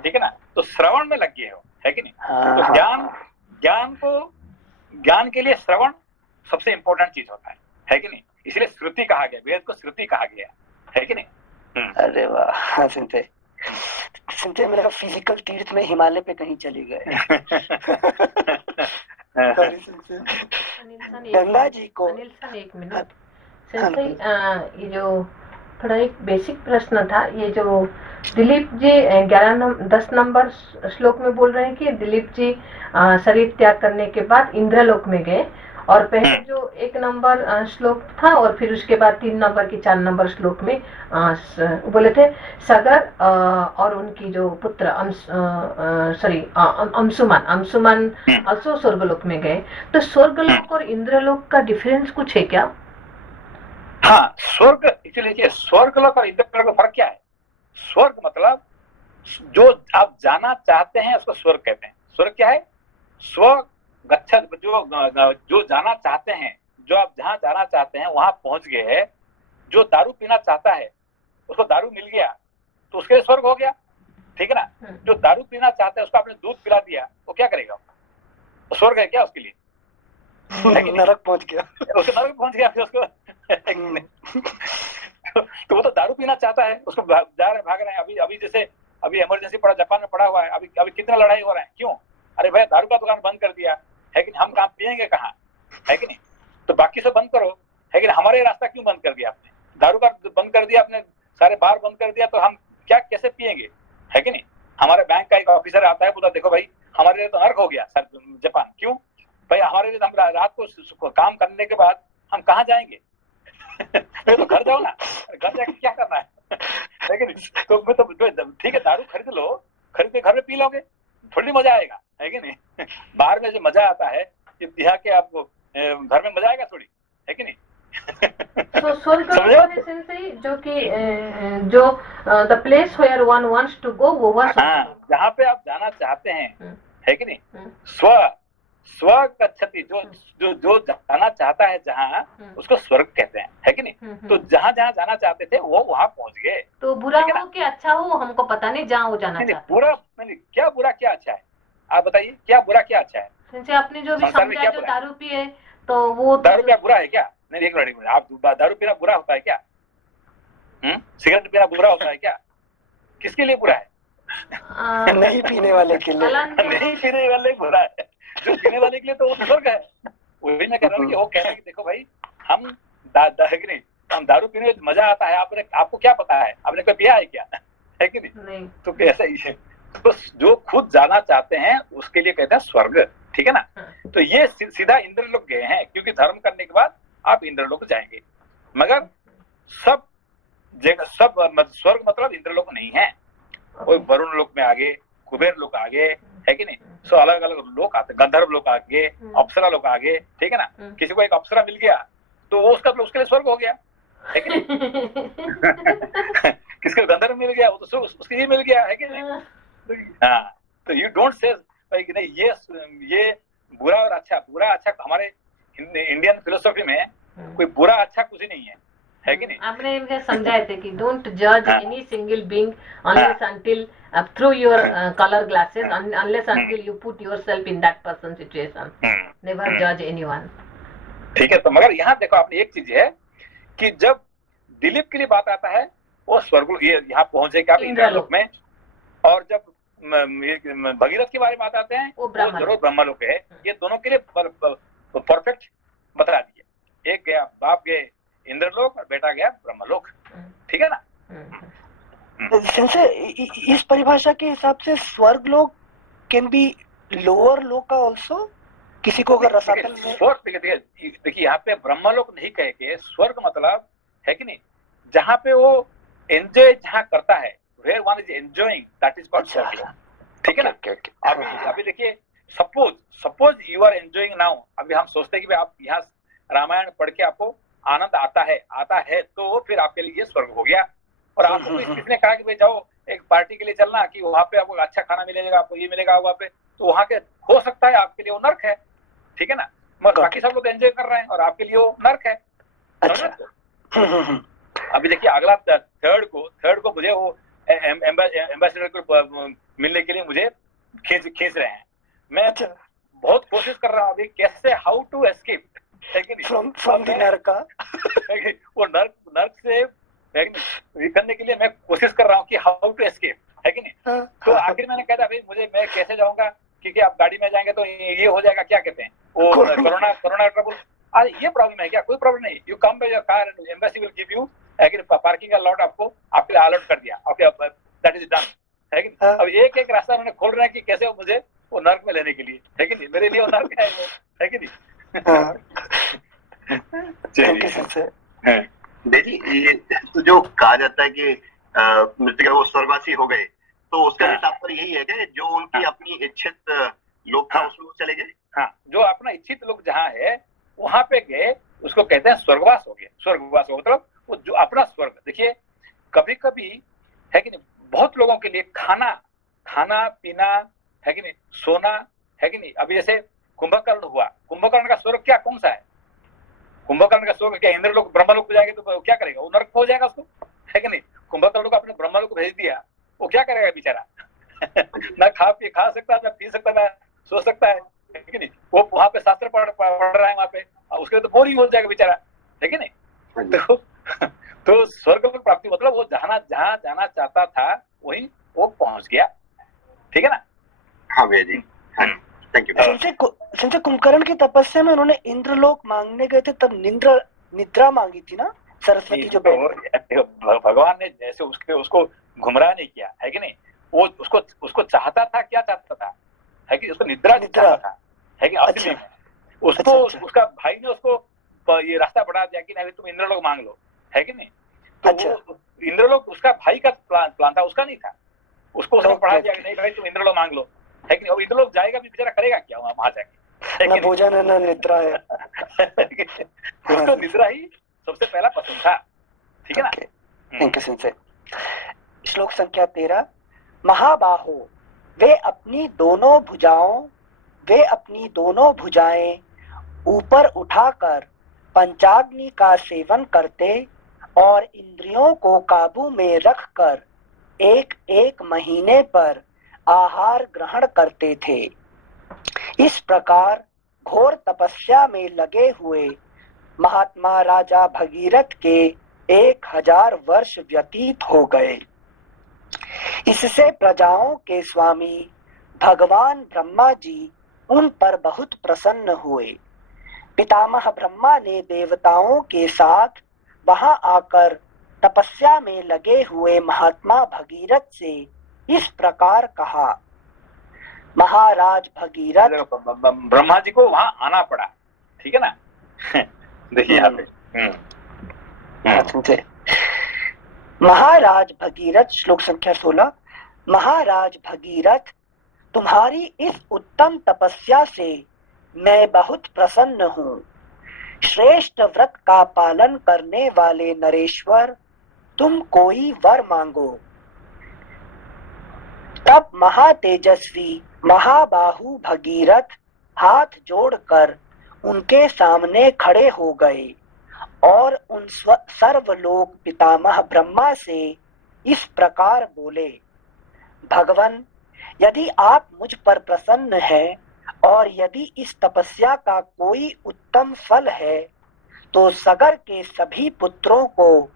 ठीक है ना? तो श्रवण में लग गए हो, है कि नहीं? तो ज्ञान के लिए श्रवण सबसे इंपॉर्टेंट चीज होता है कि नहीं? इसलिए श्रुति कहा गया, वेद को श्रुति कहा गया, है कि नहीं? अरे वाह, सुनते मेरा फिजिकल तीर्थ में हिमालय पे कहीं चली गए। गंगा जी को, अनिल सर एक मिनट, ये जो थोड़ा एक बेसिक प्रश्न था, ये जो दिलीप जी 10 नंबर श्लोक में बोल रहे हैं कि दिलीप जी शरीर त्याग करने के बाद इंद्रलोक में गए, और पहले जो 1 नंबर श्लोक था और फिर उसके बाद 3 नंबर की 4 नंबर श्लोक में बोले थे सगर और उनकी जो पुत्र अंशुमान also स्वर्गलोक में गए। तो स्वर्गलोक और इंद्रलोक का डिफरेंस कुछ है क्या? हाँ, स्वर्ग एक्चुअली देखिए, स्वर्गलोक और इंद्रलोक का फर्क क्या है? स्वर्ग मतलब जो आप जाना चाहते हैं उसको स्वर्ग कहते हैं। स्वर्ग क्या है? स्व गच्छत, जो जाना चाहते हैं, जो आप जहाँ जाना चाहते हैं वहां पहुंच गए हैं। जो दारू पीना चाहता है उसको दारू मिल गया तो उसके लिए स्वर्ग हो गया, ठीक है ना? जो दारू पीना चाहता है उसको आपने दूध पिला दिया, वो क्या करेगा? तो स्वर्ग है क्या उसके लिए? नरक पहुंच गया, उसके नरक पहुंच गया फिर उसको। तो वो तो दारू पीना चाहता है, उसको जा रहे भाग रहे हैं। अभी जैसे अभी इमरजेंसी पड़ा, जापान में पड़ा हुआ है, अभी कितना लड़ाई हो रहा है, क्यों? अरे भाई दारू का दुकान बंद कर दिया है कि हम कहाँ पियेंगे, कहाँ, है कि नहीं? तो बाकी सब बंद करो, है कि नहीं? हमारे रास्ता क्यों बंद कर दिया आपने? दारू का बंद कर दिया आपने, सारे बार बंद कर दिया, तो हम क्या कैसे पियेंगे, है कि नहीं? हमारे बैंक का एक ऑफिसर आता है, बोला देखो भाई हमारे लिए तो नर्क हो गया सर जापान, क्यों भाई? हमारे लिए तो हम रात को काम करने के बाद हम कहाँ जाएंगे? तो घर जाओ ना, घर जाके क्या करना है कि नहीं? तो ठीक है, दारू खरीद लो, खरीद के घर में पी लोगे, थोड़ी मजा आएगा, है कि नहीं? बाहर में जो मजा आता है यहाँ के आपको घर में मजा आएगा थोड़ी, है कि नहीं? तो स्वर्ग जो कि जो the place where one wants to go, वो जहाँ पे आप जाना चाहते हैं, है कि नहीं? स्व गच्छति, जो जाना चाहता है जहाँ, उसको स्वर्ग कहते हैं, है कि नहीं? तो जहाँ जाना चाहते थे वो वहाँ पहुँच गए। तो बुरा हो कि अच्छा हो हमको पता नहीं, जहाँ वो जाना चाहते। बुरा नहीं, क्या बुरा क्या अच्छा है, आप बताइए, क्या बुरा क्या अच्छा है? जैसे आपने जो भी समझा, जो दारू पिए तो वो दारू क्या बुरा है क्या? नहीं, एक मिनट, आप दारू पीना बुरा होता है क्या? सिगरेट पीना बुरा होता है क्या? किसके लिए बुरा है? नहीं पीने वाले के लिए। नहीं पीने वाले बुरा है, जो पीने वाले के लिए तो वो स्वर्ग है। वही मैं कह रहा हूँ कि वो कह रहे हैं कि देखो भाई हम नहीं, हम दारू पीने में मजा आता है, आपको क्या पता है? आपने कोई पिया है क्या, है कि नहीं? तो कैसा ही है, तो जो खुद जाना चाहते हैं उसके लिए कहते हैं स्वर्ग, ठीक है ना? तो ये सीधा इंद्रलोक गए हैं, क्योंकि धर्म करने के बाद आप इंद्रलोक जाएंगे। मगर सब जगह स्वर्ग मतलब इंद्रलोक नहीं है, कोई वरुण लोक में आगे, कुबेर लोक आगे, है कि नहीं? सो अलग अलग लोक आते, गंधर्व लोक आगे, अप्सरा लोक आगे, ठीक है ना? किसी को एक अप्सरा मिल गया तो वो उसके लिए स्वर्ग हो गया, है कि नहीं? किसको गंधर्व मिल गया वो तो उसके लिए मिल गया, है कि नहीं? हाँ, तो यू डोंट से नहीं ये बुरा और अच्छा, हमारे इंडियन फिलोसॉफी में कोई बुरा अच्छा कुछ ही नहीं है कि नहीं? आपने इनके समझाए थे कि डोंट जज any single being unless until through your color glasses, unless until you put yourself in that person's situation. Never judge anyone. ठीक है, तो मगर यहाँ देखो आपने एक चीज है कि जब दिलीप के लिए बात आता है वो स्वर्ग यहाँ पहुंचे क्या इंद्रलोक में, और जब भगीरथ के बारे में बताते हैं वो वो जरूर ब्रह्मलोक है। ये दोनों के लिए परफेक्ट बता दिए। एक गया बाप गए इंद्रलोक और बेटा गया ब्रह्मलोक, ठीक है ना। इस परिभाषा के हिसाब से स्वर्ग लोक कैन बी लोअर लोक ऑल्सो, किसी को अगर रसातल में स्वर्ग देखिए यहाँ पे ब्रह्मलोक नहीं कह के स्वर्ग मतलब है कि नहीं, जहाँ पे वो एंजॉय जहाँ करता है, where one is enjoying, that is called स्वर्ग, ठीक है ना। अभी देखिए suppose you are enjoying now, अभी हम सोचते हैं कि आप यहाँ रामायण पढ़ के आपको आनंद आता है तो फिर आपके लिए ये स्वर्ग हो गया। और आपको किसने कहा कि भाई जाओ एक पार्टी के लिए चलना कि वहाँ पे आपको अच्छा खाना मिलेगा, आपको ये मिलेगा वहाँ पे, तो वहाँ के हो सकता है आपके लिए वो नर्क है, ठीक है ना। मगर बाकी सब लोग एंजॉय कर रहे हैं और आपके लिए वो नर्क है। अभी देखिए अगला थर्ड को मुझे वो एम्बेसडर को मिलने के लिए मुझे खींच रहे हैं। मैं बहुत कोशिश कर रहा हूँ अभी कैसे how to escape from the नर्क, वो नर्क से करने के लिए मैं कोशिश कर रहा हूँ कि हाउ टू एस्केप, है कि नहीं। तो आखिर मैंने कहा था भाई मैं कैसे जाऊंगा, क्योंकि आप गाड़ी में जाएंगे तो ये हो जाएगा, क्या कहते हैं वो कोरोना ट्रबल। आज ये प्रॉब्लम है क्या? कोई प्रॉब्लम नहीं, you come by your car and embassy will give you parking का लॉट आपके अलॉट कर दिया, ओके दैट इज डन, है कि नहीं। अब एक रास्ता उन्होंने खोल रहे हैं कि कैसे मुझे वो नर्क में लेने के लिए, है कि नहीं। मेरे लिए वो नर्क है, वो है कि नहीं। देखिए ये तो जो कहा जाता है कि मृतक वो स्वर्गवासी हो गए, तो उसका हिसाब पर यही है कि जो उनकी अपनी इच्छित लोग था उसमें चले गए। हाँ, जो अपना इच्छित लोग जहाँ है वहां पे गए, उसको कहते हैं स्वर्गवास हो गए। स्वर्गवास हो मतलब वो जो अपना स्वर्ग। देखिए कभी कभी है कि नहीं, बहुत लोगों के लिए खाना पीना है कि नहीं, सोना है कि नहीं। अभी जैसे कुंभकर्ण हुआ, कुंभकर्ण का स्वर्ग क्या कौन सा है? कुंभकर्ण का स्वर्ग क्या इंद्रलोक ब्रह्मलोक पे जाएगा तो क्या करेगा? वो नरक हो जाएगा उसको, है कि नहीं। कुंभकर्ण को अपने ब्रह्मलोक भेज दिया, वो क्या करेगा बेचारा? ना खा सकता, ना पी सकता, ना सो सकता है कि नहीं। वो वहां पे शास्त्र पढ़ रहा है वहां पे, उसके लिए तो बोरिंग हो जाएगा बेचारा, है कि नहीं। तो स्वर्ग की प्राप्ति मतलब वो जहाँ जाना चाहता था वही वो पहुंच गया, ठीक है ना। हाँ भैया जी, थैंक यू। संजय कुंभकर्ण की तपस्या में उन्होंने इंद्रलोक मांगने गए थे, तब निद्रा मांगी थी ना सरस्वती जो भगवान ने जैसे उसको गुमराह नहीं किया, है कि नहीं। वो उसको चाहता था, क्या चाहता था, है कि उसको निद्रा चाहता था, है कि असली में उसको उसका भाई ने उसको ये रास्ता बढ़ा दिया कि नहीं तुम इंद्रलोक मांग लो, है कि नहीं। तो इंद्रलोक उसका भाई का प्लान था, उसका नहीं था। उसको उसने पढ़ा दिया कि नहीं भाई तुम इंद्रलोक मांग लो, है कि नहीं। और इंद्रलोक जाएगा भी बेचारा, करेगा क्या वहां जाके? ना भोजन है ना निद्रा है। उसको निद्रा ही सबसे पहला पसंद था, ठीक है ना। Thank you Sanjay. श्लोक संख्या 13। महाबाहो वे अपनी दोनों भुजाएं ऊपर उठाकर पंचाग्नि का सेवन करते और इंद्रियों को काबू में रखकर एक महीने पर आहार ग्रहण करते थे। इस प्रकार घोर तपस्या में लगे हुए महात्मा राजा भगीरथ के 1000 वर्ष व्यतीत हो गए। इससे प्रजाओं के स्वामी भगवान ब्रह्मा जी उन पर बहुत प्रसन्न हुए। पितामह ब्रह्मा ने देवताओं के साथ वहां आकर तपस्या में लगे हुए महात्मा भगीरथ से इस प्रकार कहा। महाराज भगीरथ, ब्रह्मा जी को वहां आना पड़ा, ठीक है ना। देखिए यहाँ पे महाराज भगीरथ, श्लोक संख्या 16। महाराज भगीरथ, तुम्हारी इस उत्तम तपस्या से मैं बहुत प्रसन्न हूँ। श्रेष्ठ व्रत का पालन करने वाले नरेश्वर, तुम कोई वर मांगो। तब महातेजस्वी महाबाहु भगीरथ हाथ जोड़कर उनके सामने खड़े हो गए और उन सर्वलोक पितामह ब्रह्मा से इस प्रकार बोले। भगवन, यदि आप मुझ पर प्रसन्न हैं और यदि इस तपस्या का कोई उत्तम फल है, तो सगर के सभी पुत्रों को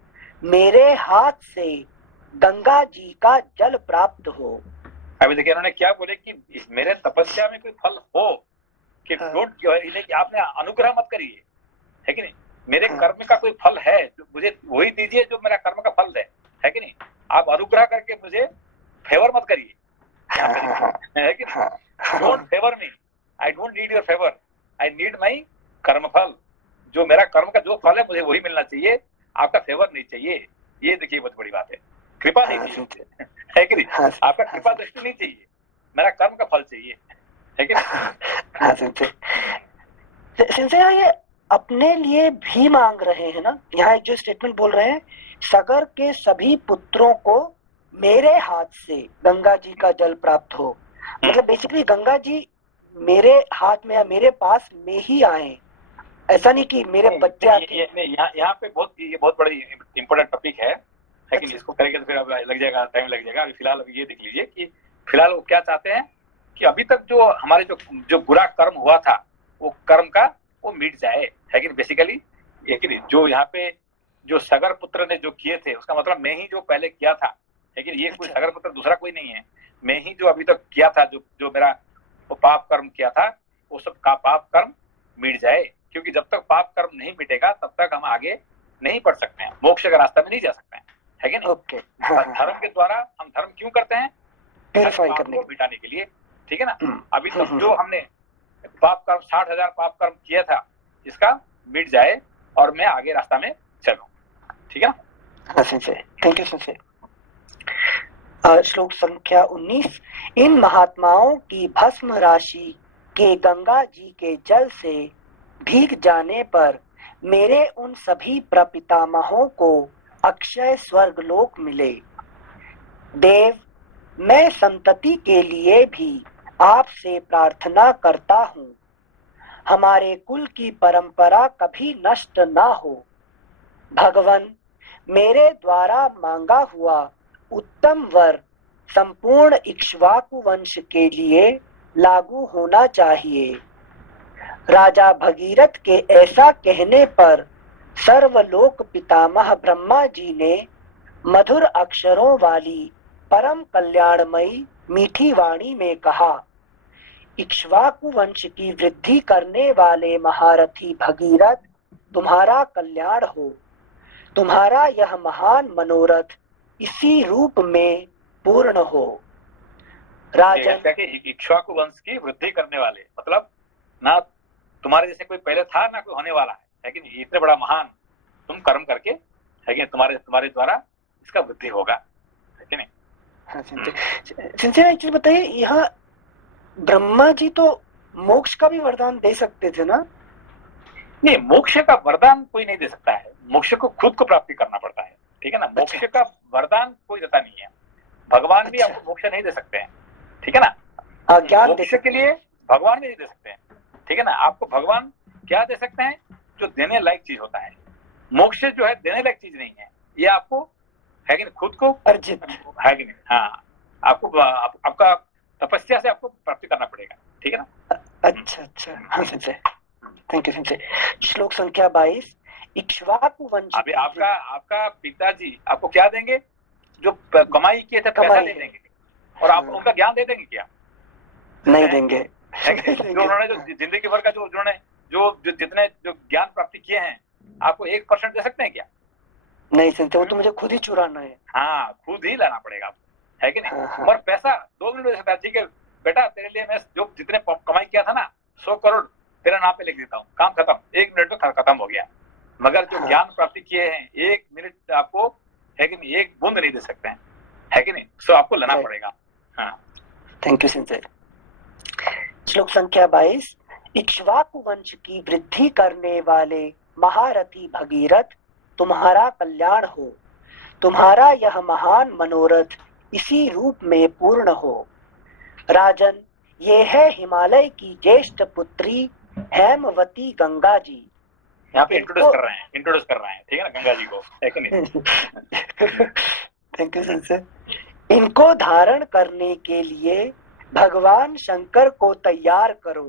मेरे हाथ से गंगा जी का जल प्राप्त हो। अभी देखिए उन्होंने क्या बोले कि मेरे तपस्या में कोई फल हो कि डोंट, आपने अनुग्रह मत करिए, है कि नहीं, मेरे कर्म का कोई फल है मुझे वही दीजिए जो मेरा कर्म का फल है कि नहीं, आप अनुग्रह करके मुझे फेवर मत करिए, है कि नहीं, don't favour me, I don't need your favour, I need my कर्म फल, जो मेरा कर्म का जो फल है मुझे वही मिलना चाहिए, आपका फेवर नहीं चाहिए। ये देखिए बहुत बड़ी बात है, कृपा नहीं चाहिए, है कि नहीं, आपका कृपा दृष्टि नहीं चाहिए, मेरा कर्म का फल चाहिए, है कि नहीं। सिंसे ये अपने लिए भी मांग रहे हैं ना, यहाँ एक जो स्टेटमेंट बोल रहे हैं, सगर के सभी पुत्रों को मेरे हाथ से गंगा जी का जल प्राप्त हो, मतलब बेसिकली गंगा जी मेरे हाथ में या मेरे पास में ही आए, ऐसा नहीं कि मेरे बच्चे यहाँ पे ये बहुत बड़ी इंपॉर्टेंट टॉपिक है कि इसको करेंगे तो फिर अब लग जाएगा, टाइम लग जाएगा। अभी फिलहाल ये देख लीजिए कि फिलहाल वो क्या चाहते हैं कि अभी तक जो हमारे जो बुरा कर्म हुआ था वो कर्म का वो मिट जाए, है कि बेसिकली, है कि नहीं, जो यहाँ पे जो सगर पुत्र ने जो किए थे उसका मतलब मैं ही जो पहले किया था, है कि ये कोई सगर पुत्र दूसरा कोई नहीं है, मैं ही जो अभी तक किया था, जो मेरा वो पाप कर्म किया था वो सब का पाप कर्म मिट जाए, क्योंकि जब तक पाप कर्म नहीं मिटेगा तब तक हम आगे नहीं बढ़ सकते हैं, मोक्ष का रास्ता में नहीं जा सकते हैं, है कि नहीं। धर्म के द्वारा हम धर्म क्यों करते हैं, करने को मिटाने के लिए, ठीक है ना। अभी तक जो हमने पाप कर्म 60,000 पाप कर्म किया था इसका मिट जाए और मैं आगे रास्ता में चलूं, ठीक है ना। Thank you sir. श्लोक संख्या 19, इन महात्माओं की भस्म राशि के गंगा जी के जल से भीग जाने पर मेरे उन सभी प्रपितामहों को अक्षय स्वर्ग लोक मिले। देव, मैं संतति के लिए भी आपसे प्रार्थना करता हूँ, हमारे कुल की परंपरा कभी नष्ट ना हो। भगवन, मेरे द्वारा मांगा हुआ उत्तम वर संपूर्ण इक्ष्वाकु वंश के लिए लागू होना चाहिए। राजा भगीरथ के ऐसा कहने पर सर्वलोक पितामह ब्रह्मा जी ने मधुर अक्षरों वाली परम कल्याणमयी मीठी वाणी में कहा, इक्ष्वाकु वंश की वृद्धि करने वाले महारथी भगीरथ, तुम्हारा कल्याण हो, तुम्हारा यह महान मनोरथ इसी रूप में पूर्ण हो। राजन, इक्ष्वाकु वंश की वृद्धि करने वाले मतलब ना तुम्हारे जैसे कोई पहले था ना कोई होने वाला है कि नहीं, इतने बड़ा महान तुम कर्म करके, है कि तुम्हारे द्वारा इसका वृद्धि होगा, है कि नहीं। एक चीज बताइए, यहाँ ब्रह्मा जी तो मोक्ष का भी वरदान दे सकते थे ना? नहीं, मोक्ष का वरदान कोई नहीं दे सकता है, मोक्ष को खुद को प्राप्ति करना पड़ता है, ठीक है ना। मोक्ष का वरदान कोई देता नहीं है, भगवान भी आपको मोक्ष नहीं दे सकते हैं, ठीक है ना। मोक्ष के लिए भगवान भी नहीं दे सकते हैं, ठीक है ना। आपको भगवान क्या दे सकते हैं, जो देने लायक चीज होता है। मोक्ष जो है देने लायक चीज नहीं है, ये आपको, है कि नहीं, खुद को अर्जित, है कि नहीं। हाँ, आपको आपका तपस्या से आपको प्राप्ति करना पड़ेगा, ठीक है ना। अच्छा, हाँ संजय, थैंक यू संजय। श्लोक संख्या 22, इक्ष्वाकु वंश। अभी आपका पिताजी आपको क्या देंगे, जो कमाई किए थे पैसा दे देंगे, और आप उनका ज्ञान दे देंगे क्या? नहीं देंगे। जो उन्होंने जो जिंदगी भर का जो उन्होंने जितने जो ज्ञान प्राप्ति किए हैं, आपको 1% दे सकते हैं क्या? नहीं संजय, वो तो मुझे खुद ही चुराना है। हाँ, खुद ही लाना पड़ेगा आपको, है कि नहीं। और पैसा 2 मिनट दे सकता है, ठीक है बेटा, तेरे लिए मैं जो जितने कमाई किया था ना 100 करोड़ तेरा नाम पे लिख देता हूँ, काम खत्म, 1 मिनट में खत्म हो गया। मगर जो ज्ञान प्राप्ति किए हैं 1 मिनट आपको, है कि नहीं, 1 बूंद नहीं दे सकते हैं, है कि नहीं। सो आपको लाना पड़ेगा। हाँ, थैंक यू संजय। श्लोक संख्या 22, इक्ष्वाकु वंश की वृद्धि करने वाले महारथी भगीरथ, तुम्हारा कल्याण हो, तुम्हारा यह महान मनोरथ इसी रूप में पूर्ण हो। राजन, ये है हिमालय की ज्येष्ठ पुत्री हेमवती गंगा जी। यहाँ पे इंट्रोड्यूस कर रहे हैं, ठीक है ना, गंगा जी को, है कि नहीं। Thank you Sanjay. इनको धारण करने के लिए भगवान शंकर को तैयार करो,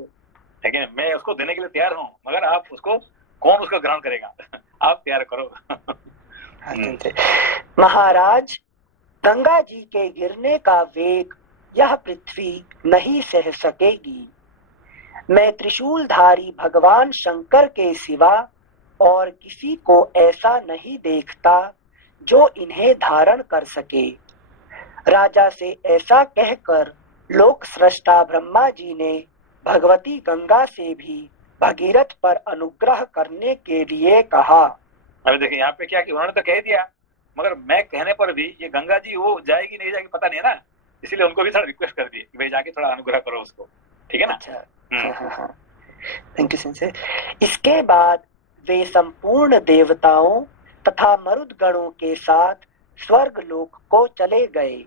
लेकिन मैं उसको देने के लिए तैयार हूँ, मगर आप उसको, कौन उसको ग्रहण करेगा? आप तैयार करो। महाराज, गंगा जी के गिरने का वेग यह पृथ्वी नहीं सह सकेगी। मैं त्रिशूलधारी भगवान शंकर के सिवा और किसी को ऐसा नहीं देखता जो इन्हें धारण कर सके। राजा से ऐसा कहकर लोक सृष्टा ब्रह्मा जी ने भगवती गंगा से भी भगीरथ पर अनुग्रह करने के लिए कहा। अभी देखिए यहाँ पे क्या कि उन्होंने तो कह दिया, मगर मैं कहने पर भी ये गंगा जी वो जाएगी नहीं जाएगी पता नहीं है ना, इसलिए उनको भी थोड़ा रिक्वेस्ट कर दिए कि भाई जाके थोड़ा अनुग्रह करो उसको, ठीक है ना। अच्छा, हाँ, थैंक यू सिंसे। इसके बाद वे संपूर्ण देवताओं तथा मरुद गणों के साथ स्वर्ग लोक को चले गए।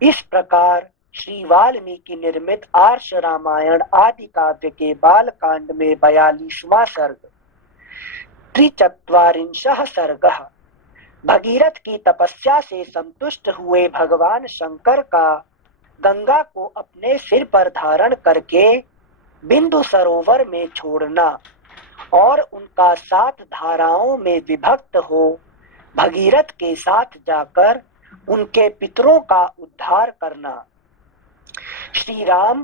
इस प्रकार श्री वाल्मीकि निर्मित आर्ष रामायण आदि काव्य के बाल कांड में 42वां सर्ग, 43 सर्गः। भगीरथ की तपस्या से संतुष्ट हुए भगवान शंकर का गंगा को अपने सिर पर धारण करके बिंदु सरोवर में छोड़ना और उनका 7 धाराओं में विभक्त हो भगीरथ के साथ जाकर उनके पितरों का उद्धार करना। श्री राम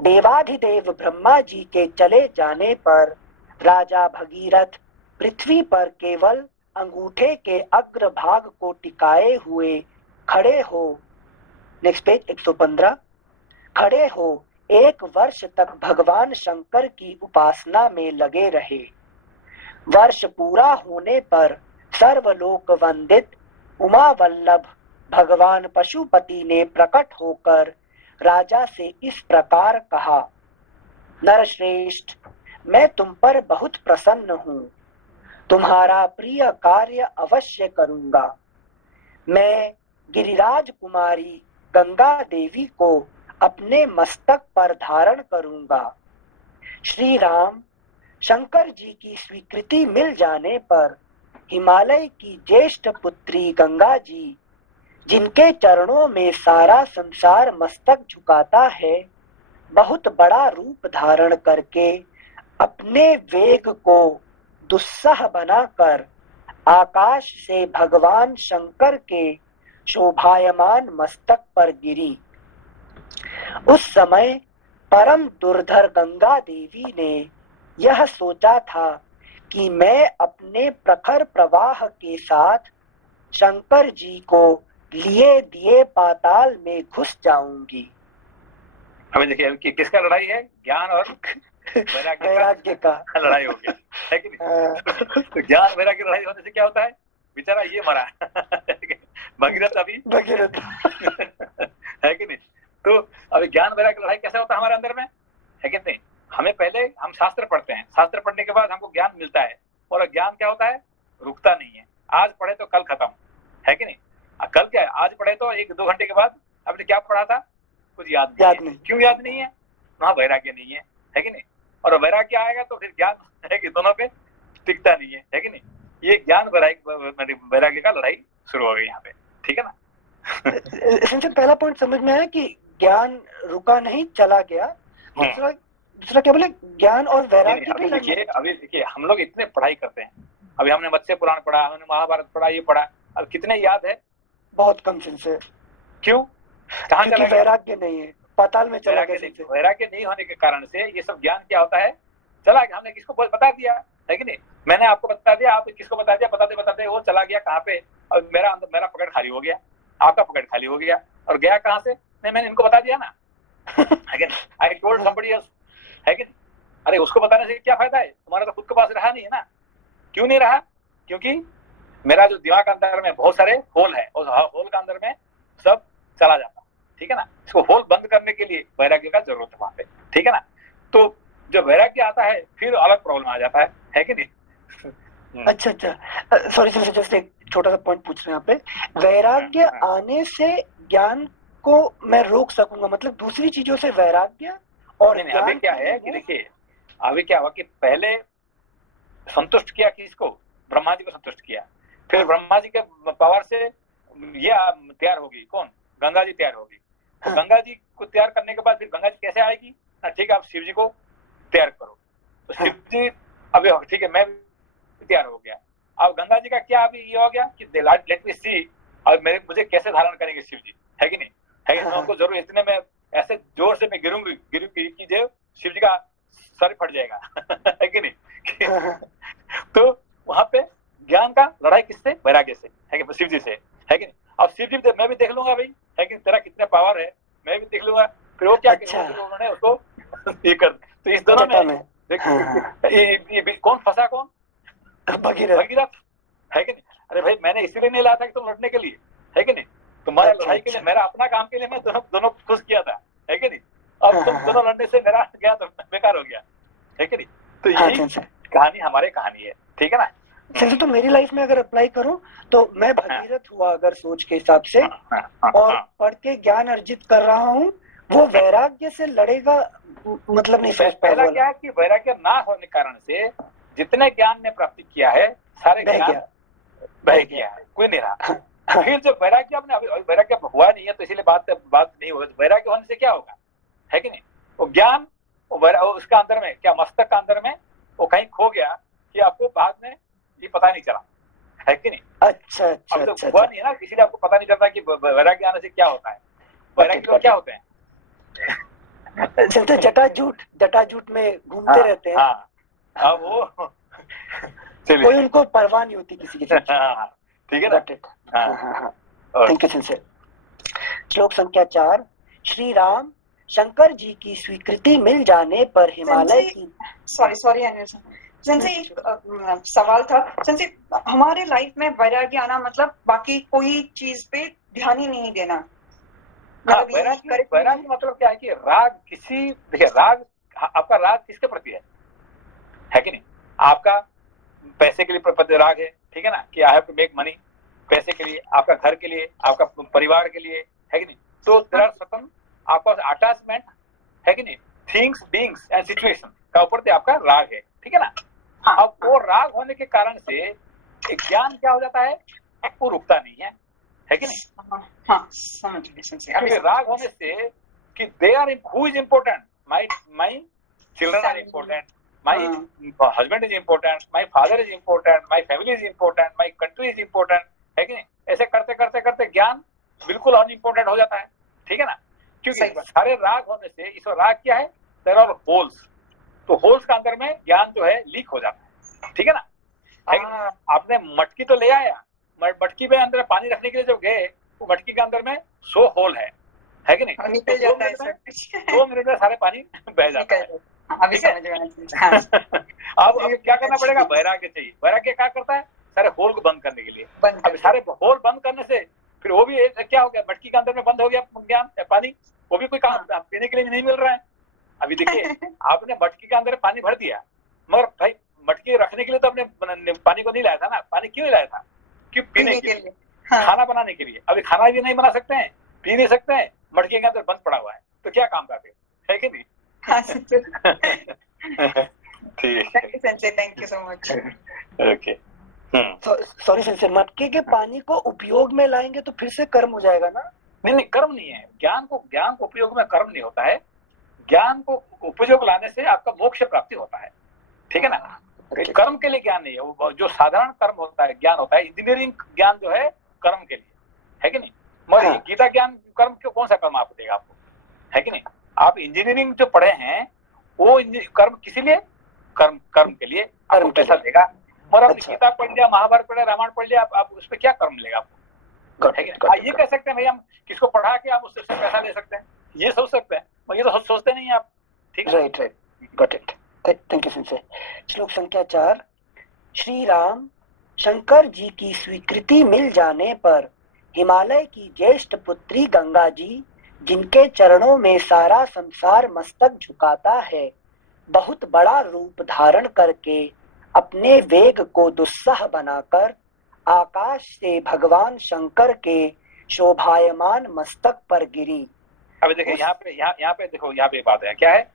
देवाधिदेव ब्रह्मा जी के चले जाने पर राजा भगीरथ पृथ्वी पर केवल अंगूठे के अग्र भाग को टिकाए हुए खड़े हो, नेक्स्ट पेज 115, खड़े हो 1 वर्ष तक भगवान शंकर की उपासना में लगे रहे। वर्ष पूरा होने पर सर्वलोक वंदित उमा वल्लभ भगवान पशुपति ने प्रकट होकर राजा से इस प्रकार कहा, नरश्रेष्ठ, मैं तुम पर बहुत प्रसन्न हूँ, तुम्हारा प्रिय कार्य अवश्य करूंगा। मैं गिरिराज कुमारी गंगा देवी को अपने मस्तक पर धारण करूंगा। श्री राम शंकर जी की स्वीकृति मिल जाने पर हिमालय की ज्येष्ठ पुत्री गंगा जी, जिनके चरणों में सारा संसार मस्तक झुकाता है, बहुत बड़ा रूप धारण करके अपने वेग को दुस्सह बनाकर आकाश से भगवान शंकर के शोभायमान मस्तक पर गिरी। उस समय परम दुर्धर गंगा देवी ने यह सोचा था कि मैं अपने प्रखर प्रवाह के साथ शंकर जी को लिए दिए पाताल में घुस जाऊंगी। अभी देखिए किसका लड़ाई है, ज्ञान और वैराग्य का लड़ाई हो गया है कि नहीं। तो ज्ञान वैराग्य लड़ाई होने से क्या होता है, बेचारा ये मरा भगीरथ अभी भगीरथ है कि नहीं। तो अभी ज्ञान वैराग्य लड़ाई कैसे होता है हमारे अंदर में, है कि नहीं। हमें पहले हम शास्त्र पढ़ते हैं, शास्त्र पढ़ने के बाद हमको ज्ञान मिलता है, और ज्ञान क्या होता है, रुकता नहीं है। आज पढ़े तो कल खत्म, है कि नहीं। कल क्या है, आज पढ़े तो 1-2 घंटे के बाद आपने क्या पढ़ा था कुछ याद नहीं। क्यों याद नहीं है, वहाँ वैराग्य नहीं है कि नहीं। और वैराग्य आएगा तो फिर ज्ञान है कि दोनों पे टिकता नहीं है कि नहीं। ये ज्ञान वैराग्य का लड़ाई शुरू हो गई यहाँ पे, ठीक है ना। पहला पॉइंट समझ में आया कि ज्ञान रुका नहीं, चला गया। दूसरा क्या बोले, ज्ञान और वैराग्य भी लड़े। अभी देखिए हम लोग इतने पढ़ाई करते हैं, अभी हमने मत्स्य पुराण पढ़ा, हमने महाभारत पढ़ा, ये पढ़ा, अब कितने याद है, बहुत कम से। क्यों, कहाँ चला गया, वैराग्य नहीं है, पाताल में चला गया। वैराग्य नहीं होने के कारण से ये सब ज्ञान क्या होता है, चला गया। हमने किसको बता दिया, है कि नहीं। मैंने आपको बता दिया, आप किसको बता दिया, बताते वो चला गया कहाँ पे, और मेरा पकड़ खाली हो गया, आपका पकड़ खाली हो गया, और गया कहाँ से, नहीं मैंने इनको बता दिया ना, है कि नहीं। आई टोल्ड समबडी एल्स, है कि नहीं। अरे उसको बताने से क्या फायदा है, तुम्हारा तो खुद के पास रहा नहीं है ना। क्यों नहीं रहा, क्योंकि मेरा जो दिमाग अंदर में बहुत सारे होल है, उस होल का अंदर में सब चला जाता, ठीक है ना। इसको होल बंद करने के लिए वैराग्य का जरूरत है वहां पे, ठीक है ना। तो जब वैराग्य आता है फिर अलग प्रॉब्लम आ जाता है कि नहीं। अच्छा, सॉरी जस्ट एक छोटा सा पॉइंट पूछ रहे हैं यहाँ पे। वैराग्य आने से ज्ञान को मैं रोक सकूंगा, मतलब दूसरी चीजों से वैराग्य और नहीं, अभी क्या है कि देखिए, अभी क्या हुआ कि पहले संतुष्ट किया किसको, ब्रह्मा जी को संतुष्ट किया, फिर ब्रह्मा जी के पावर से ये तैयार होगी, कौन, गंगा जी तैयार होगी। तो गंगा जी को तैयार करने के बाद फिर गंगा जी कैसे आएगी, ठीक है आप शिव जी को तैयार करो, तो शिव जी अभी ठीक है मैं तैयार हो गया। अब गंगा जी का क्या अभी ये हो गया कि लेट मी सी, अब मुझे कैसे धारण करेंगे शिव जी, है कि नहीं। है कि नहीं? उनको जरूर इतने में ऐसे जोर से मैं गिरूंगी कि जो शिव जी का सर फट जाएगा है कि नहीं? तो वहां पे ज्ञान का लड़ाई किससे? वैराग्य से, है कि शिव जी से, है कि नहीं? अब शिव जी मैं भी देख लूंगा भाई, है कि तेरा कितने पावर है, मैं भी देख लूंगा, फिर वो क्या अच्छा। उन्होंने उसको ये कर, तो इस दोनों में कौन फंसा? कौन? भगीरथ, है कि नहीं? अरे भाई मैंने इसीलिए नहीं लाया था कि तुम लड़ने के लिए, है कि नहीं? तुम्हारे लड़ाई के लिए, मेरा अपना काम के लिए मैं दोनों खुश किया था, है कि नहीं? अब तुम दोनों लड़ने से मेरा गया तो बेकार हो गया, है कि नहीं? तो यही कहानी हमारे कहानी है, ठीक है ना? सर तो मेरी लाइफ में अगर अप्लाई करूं तो मैं भगीरथ हुआ अगर सोच के हिसाब से, और पढ़ के ज्ञान अर्जित कर रहा हूं, वो वैराग्य से लड़ेगा, मतलब नहीं सोच पा पहला क्या है कि वैराग्य ना होने के कारण से जितने ज्ञान ने प्राप्ति किया है सारे ज्ञान बह गया है, कोई नहीं रहा। फिर जब वैराग्य आपने वैराग्य हुआ नहीं है तो इसीलिए बात नहीं होगी। वैराग्य होने से क्या होगा, है कि नहीं? वो ज्ञान उसका अंदर में क्या, मस्तक का अंदर में वो कहीं खो गया कि आपको बाद में ये पता नहीं चला, है कि नहीं? अच्छा अच्छा अब तो अच्छा, हुआ नहीं है ना, इसीलिए आपको पता नहीं चलता कि वैराग्य आने से क्या होता है। वैराग्य लोग क्या होते हैं? जटाजूट में घूमते रहते हैं। हाँ, अब वो कोई उनको परवाह नहीं होती किसी की, ठीक है ना? Thank you sensor. श्लोक संख्या 4। श्री राम शंकर जी की स्वीकृति मिल जाने पर हिमालय की, सॉरी अनिल सेंसे, एक सवाल था सेंसे, हमारे लाइफ में वैराग्य आना मतलब बाकी कोई चीज पे ध्यान ही नहीं देना। वैराग्य मतलब क्या है कि राग किसी, देखिए राग, आपका राग किसके प्रति है कि नहीं? आपका पैसे के लिए राग है, ठीक है ना, कि I have to make money, पैसे के लिए, आपका घर के लिए, आपका परिवार के लिए, है कि नहीं? तो देयर आर सर्टेन आपका अटैचमेंट, है कि नहीं, थिंग्स, बीइंग्स एंड सिचुएशन का ऊपर से आपका राग है, ठीक है ना? अब वो राग होने के कारण से एक ज्ञान क्या हो जाता है, वो रुकता नहीं है कि नहीं? हाँ, समझ गए। राग होने से कि they are who is important, my children are important, my husband is important, my father is important, my family is important, my country is important, है कि नहीं? ऐसे करते करते करते ज्ञान बिल्कुल अनइम्पोर्टेंट हो जाता है, ठीक है ना? क्योंकि सारे राग होने से, इस राग क्या है, देयर आर होल्स, तो होल्स का अंदर में ज्ञान जो है लीक हो जाता है, ठीक है ना? आपने मटकी तो ले आया, मटकी में अंदर पानी रखने के लिए जब गए, वो मटकी के अंदर में 100 होल है कि नहीं? निकल जाता है 2 मिनट में सारे पानी बह जाता है। अभी समझ गया। अब क्या करना पड़ेगा? वैराग्य चाहिए। वैराग्य क्या करता है? सारे होल को बंद करने के लिए। अब सारे होल बंद करने से फिर वो भी क्या हो गया, मटकी के अंदर में बंद हो गया ज्ञान, पानी, वो भी कोई काम पीने के लिए नहीं मिल रहा है। अभी देखिए आपने मटकी के अंदर पानी भर दिया, मगर भाई मटकी रखने के लिए तो आपने पानी को नहीं लाया था ना। पानी क्यों लाया था? क्यों? पीने के लिए, खाना बनाने के लिए। अभी खाना भी नहीं बना सकते हैं, पी नहीं सकते हैं, मटकी के अंदर बंद पड़ा हुआ है, तो क्या काम करते है कि नहीं? Thank you so much. Okay, sorry sensor, मटके के पानी को उपयोग में लाएंगे तो फिर से कर्म हो जाएगा ना? नहीं, कर्म नहीं है। ज्ञान को उपयोग में कर्म नहीं होता है। ज्ञान को उपयोग लाने से आपका मोक्ष प्राप्ति होता है, ठीक है ना? कर्म के लिए ज्ञान नहीं है, वो जो साधारण कर्म होता है, ज्ञान होता है। इंजीनियरिंग ज्ञान जो है कर्म के लिए, है कि नहीं? मगर गीता ज्ञान कर्म क्यों, कौन सा कर्म आपको देगा आपको, है कि नहीं? आप इंजीनियरिंग जो पढ़े हैं वो कर्म किसी लिए, कर्म के लिए आपको पैसा देगा। और आपने गीता पढ़ लिया, महाभारत पढ़ लिया, रामायण पढ़ लिया, आप उस पर क्या कर्म मिलेगा आपको, है कि नहीं? ये कह सकते हैं भाई हम किसको पढ़ा के आप उससे पैसा ले सकते हैं, ये सोच सकते हैं, मगर ये तो सोचते नहीं आप, ठीक है? Right, got it, thank you sensor. श्लोक संख्या 4। श्री राम शंकर जी की स्वीकृति मिल जाने पर हिमालय की ज्येष्ठ पुत्री गंगा जी, जिनके चरणों में सारा संसार मस्तक झुकाता है, बहुत बड़ा रूप धारण करके अपने वेग को दुस्सह बनाकर आकाश से भगवान शंकर के शोभायमान मस्तक पर गिरी। अभी देखिए यहाँ पे देखो, यहाँ पे बात है क्या है,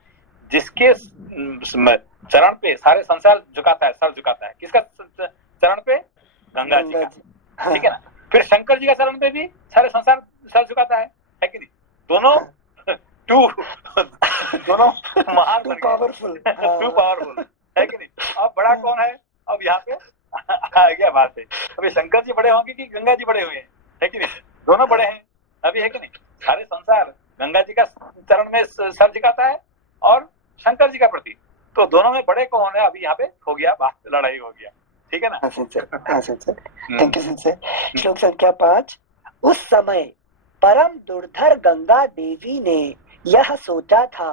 जिसके चरण पे सारे संसार झुकाता है, सर झुकाता है, किसका चरण पे? गंगा जी का, ठीक है ना? फिर शंकर जी का चरण पे भी सारे संसार सर झुकाता है कि नहीं? दोनों महान, टू पावरफुल है कि नहीं? अब बड़ा कौन है? अब यहाँ पे आ गया बात है, अभी शंकर जी बड़े होंगे कि गंगा जी बड़े हुए हैं, है कि नहीं? दोनों बड़े हैं अभी, है कि नहीं? सारे संसार गंगा जी का चरण में सर झुकाता है और शंकर जी का प्रति, तो दोनों में बड़े कौन है? अभी यहाँ पे हो गया बात, लड़ाई हो गया, ठीक है ना? हाँ सेंसर, थैंक यू सेंसर। श्लोक संख्या 5। उस समय परम दुर्धर गंगा देवी ने यह सोचा था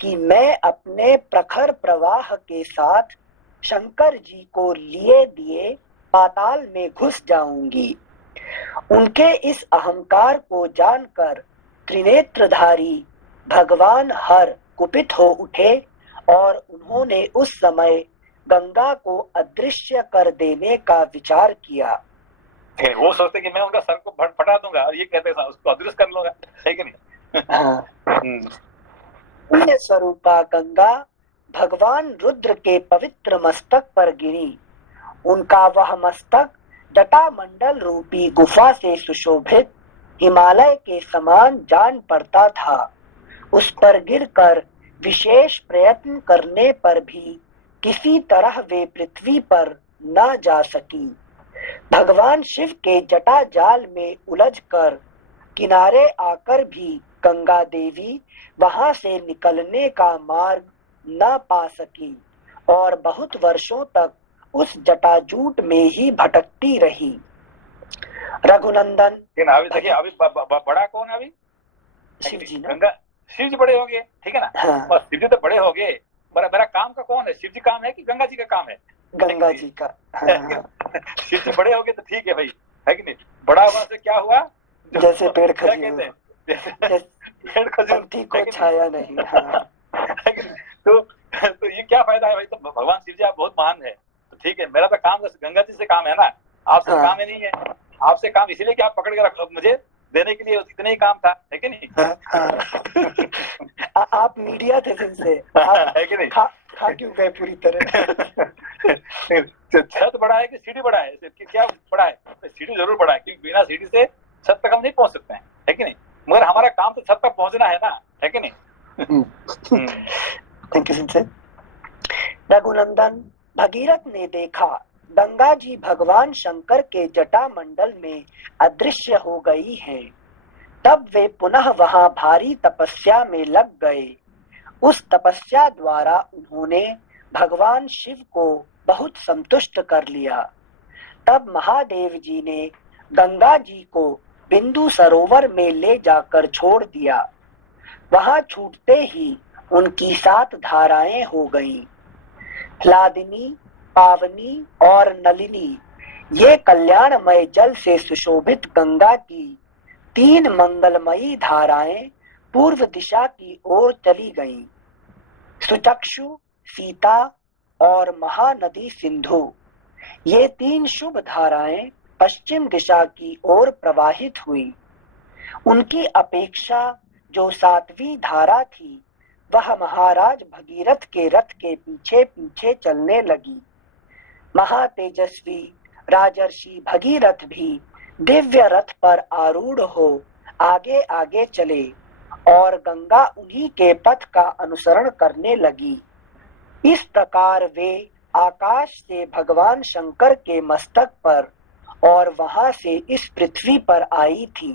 कि मैं अपने प्रखर प्रवाह के साथ शंकर जी को लिए दिए पाताल में घुस जाऊंगी। उनके इस अहंकार को जानकर त्रिनेत्रधारी भगवान हर कुपित हो उठे और उन्होंने उस समय गंगा को अदृश्य कर देने का विचार किया। वो सोचते कि मैं उनका सर को फटा दूंगा और ये कहते हैं उसको अदृश्य कर लूंगा, है कि नहीं? हाँ। पुण्य स्वरूपा गंगा भगवान रुद्र के पवित्र मस्तक पर गिरी। उनका वह मस्तक जटा मंडल रूपी गुफा से सुशोभित हिमालय के समान जान पड़ता था। उस पर गिरकर विशेष प्रयत्न करने पर भी किसी तरह वे पृथ्वी पर न जा सकी। भगवान शिव के जटा जाल में उलझकर किनारे आकर भी गंगा देवी वहां से निकलने का मार्ग न पा सकी और बहुत वर्षों तक उस जटाजूट में ही भटकती रही। रघुनंदन, अभी देखिए, अभी बड़ा कौन है? अभी शिव जी। गंगा, शिव जी बड़े हो गए, ठीक है ना? हाँ। और शिव जी तो बड़े हो गए, मेरा काम का कौन है? शिव जी काम है कि गंगा जी का काम है? गंगा जी का। हाँ। शिव जी बड़े हो गए तो ठीक है भाई, है कि नहीं? बड़ा होने से क्या हुआ? जैसे पेड़ क्या खजूर, कहते हैं, पेड़ खजूर को छाया नहीं। हाँ। तो ये क्या फायदा है भाई? तो भगवान शिव जी आप बहुत महान है, तो ठीक है, मेरा तो काम गंगा जी से काम है ना, आपसे हाँ। काम ही नहीं है। आपसे काम इसीलिए कि आप पकड़ के रखो, मुझे देने के लिए इतना ही काम था, है कि नहीं? हाँ। आप मीडिया थे जिनसे, है कि नहीं? खा क्यों गए पूरी तरह? छत बड़ा है कि सीढ़ी बड़ा है? क्या बड़ा है? सीढ़ी जरूर बड़ा है, क्योंकि बिना सीढ़ी से छत तक हम नहीं पहुंच सकते हैं, है कि नहीं? मगर हमारा काम तो छत तक पहुंचना है ना, है कि नहीं? थैंक यू सिंसे। रघुनंदन, भगीरथ ने देखा गंगा जी भगवान शंकर के जटा मंडल में अदृश्य हो गई है। तब वे पुनः वहां भारी तपस्या में लग गए। उस तपस्या द्वारा उन्होंने भगवान शिव को बहुत संतुष्ट कर लिया। तब महादेव जी ने गंगा जी को बिंदु सरोवर में ले जाकर छोड़ दिया। वहां छूटते ही उनकी 7 धाराएं हो गईं। लादिनी, पावनी और नलिनी, ये कल्याणमय जल से सुशोभित गंगा की 3 मंगलमयी धाराएं पूर्व दिशा की ओर चली गईं। सुचक्षु, सीता और महानदी सिंधु, ये 3 शुभ धाराएं पश्चिम दिशा की ओर प्रवाहित हुई। उनकी अपेक्षा जो 7वीं धारा थी, वह महाराज भगीरथ के रथ के पीछे पीछे चलने लगी। महातेजस्वी राजर्षि भगीरथ भी दिव्य रथ पर आरूढ़ हो आगे आगे चले और गंगा उन्हीं के पथ का अनुसरण करने लगी। इस प्रकार वे आकाश से भगवान शंकर के मस्तक पर और वहां से इस पृथ्वी पर आई थी।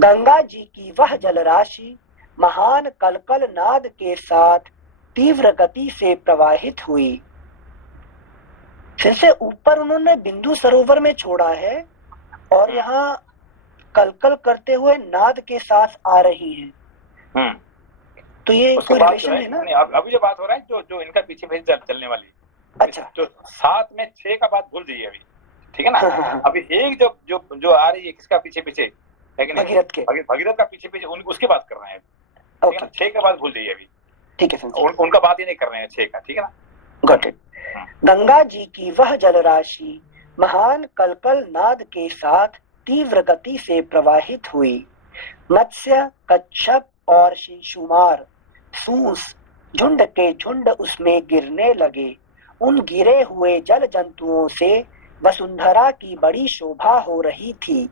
गंगा जी की वह जलराशि महान कलकल नाद के साथ तीव्र गति से प्रवाहित हुई। जैसे ऊपर उन्होंने बिंदु सरोवर में छोड़ा है और यहाँ कलकल करते हुए नाद के साथ आ रही है। तो ये कोई रिलेशन है ना? अभी जो बात हो रहा है, जो इनका पीछे पीछे चलने वाली, अच्छा, जो 7 में 6 का बात भूल जाइए अभी, ठीक है ना? अभी एक जो आ रही है किसका पीछे पीछे, है कि नहीं? भगीरथ का पीछे पीछे उसकी बात कर रहे हैं, ठीक है ना? 6 का बात भूल जाइए अभी, ठीक है। उनका बात ही नहीं कर रहे हैं 6 का, ठीक है ना? Got it. गंगा जी की वह जलराशि महान कलकल नाद के साथ तीव्र गति से प्रवाहित हुई। मत्स्य, कच्छप और शिशुमार, सूस, झुंड के झुंड उसमें गिरने लगे। उन गिरे हुए जल जंतुओं से वसुंधरा की बड़ी शोभा हो रही थी।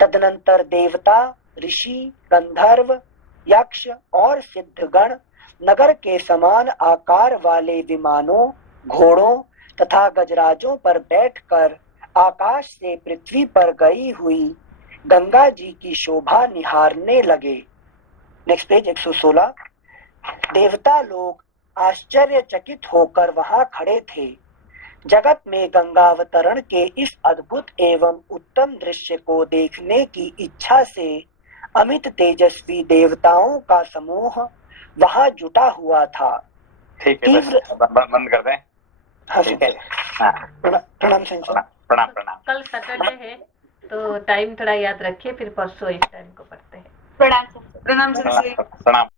तदनंतर देवता, ऋषि, गंधर्व, यक्ष और सिद्धगण नगर के समान आकार वाले विमानों, घोड़ों तथा गजराजों पर बैठकर आकाश से पृथ्वी पर गई हुई गंगा जी की शोभा निहारने लगे। Next page 116। देवता लोग आश्चर्यचकित होकर वहां खड़े थे। जगत में गंगावतरण के इस अद्भुत एवं उत्तम दृश्य को देखने की इच्छा से अमित तेजस्वी देवताओं का समूह वहां जुटा हुआ था। ठीक है, बंद कर दें। हाँ ठीक है। प्रणाम सेंसर। प्रणाम प्रणाम। कल सैटरडे है तो टाइम थोड़ा याद रखिए, फिर परसों इस टाइम को पढ़ते हैं। प्रणाम सर। प्रणाम।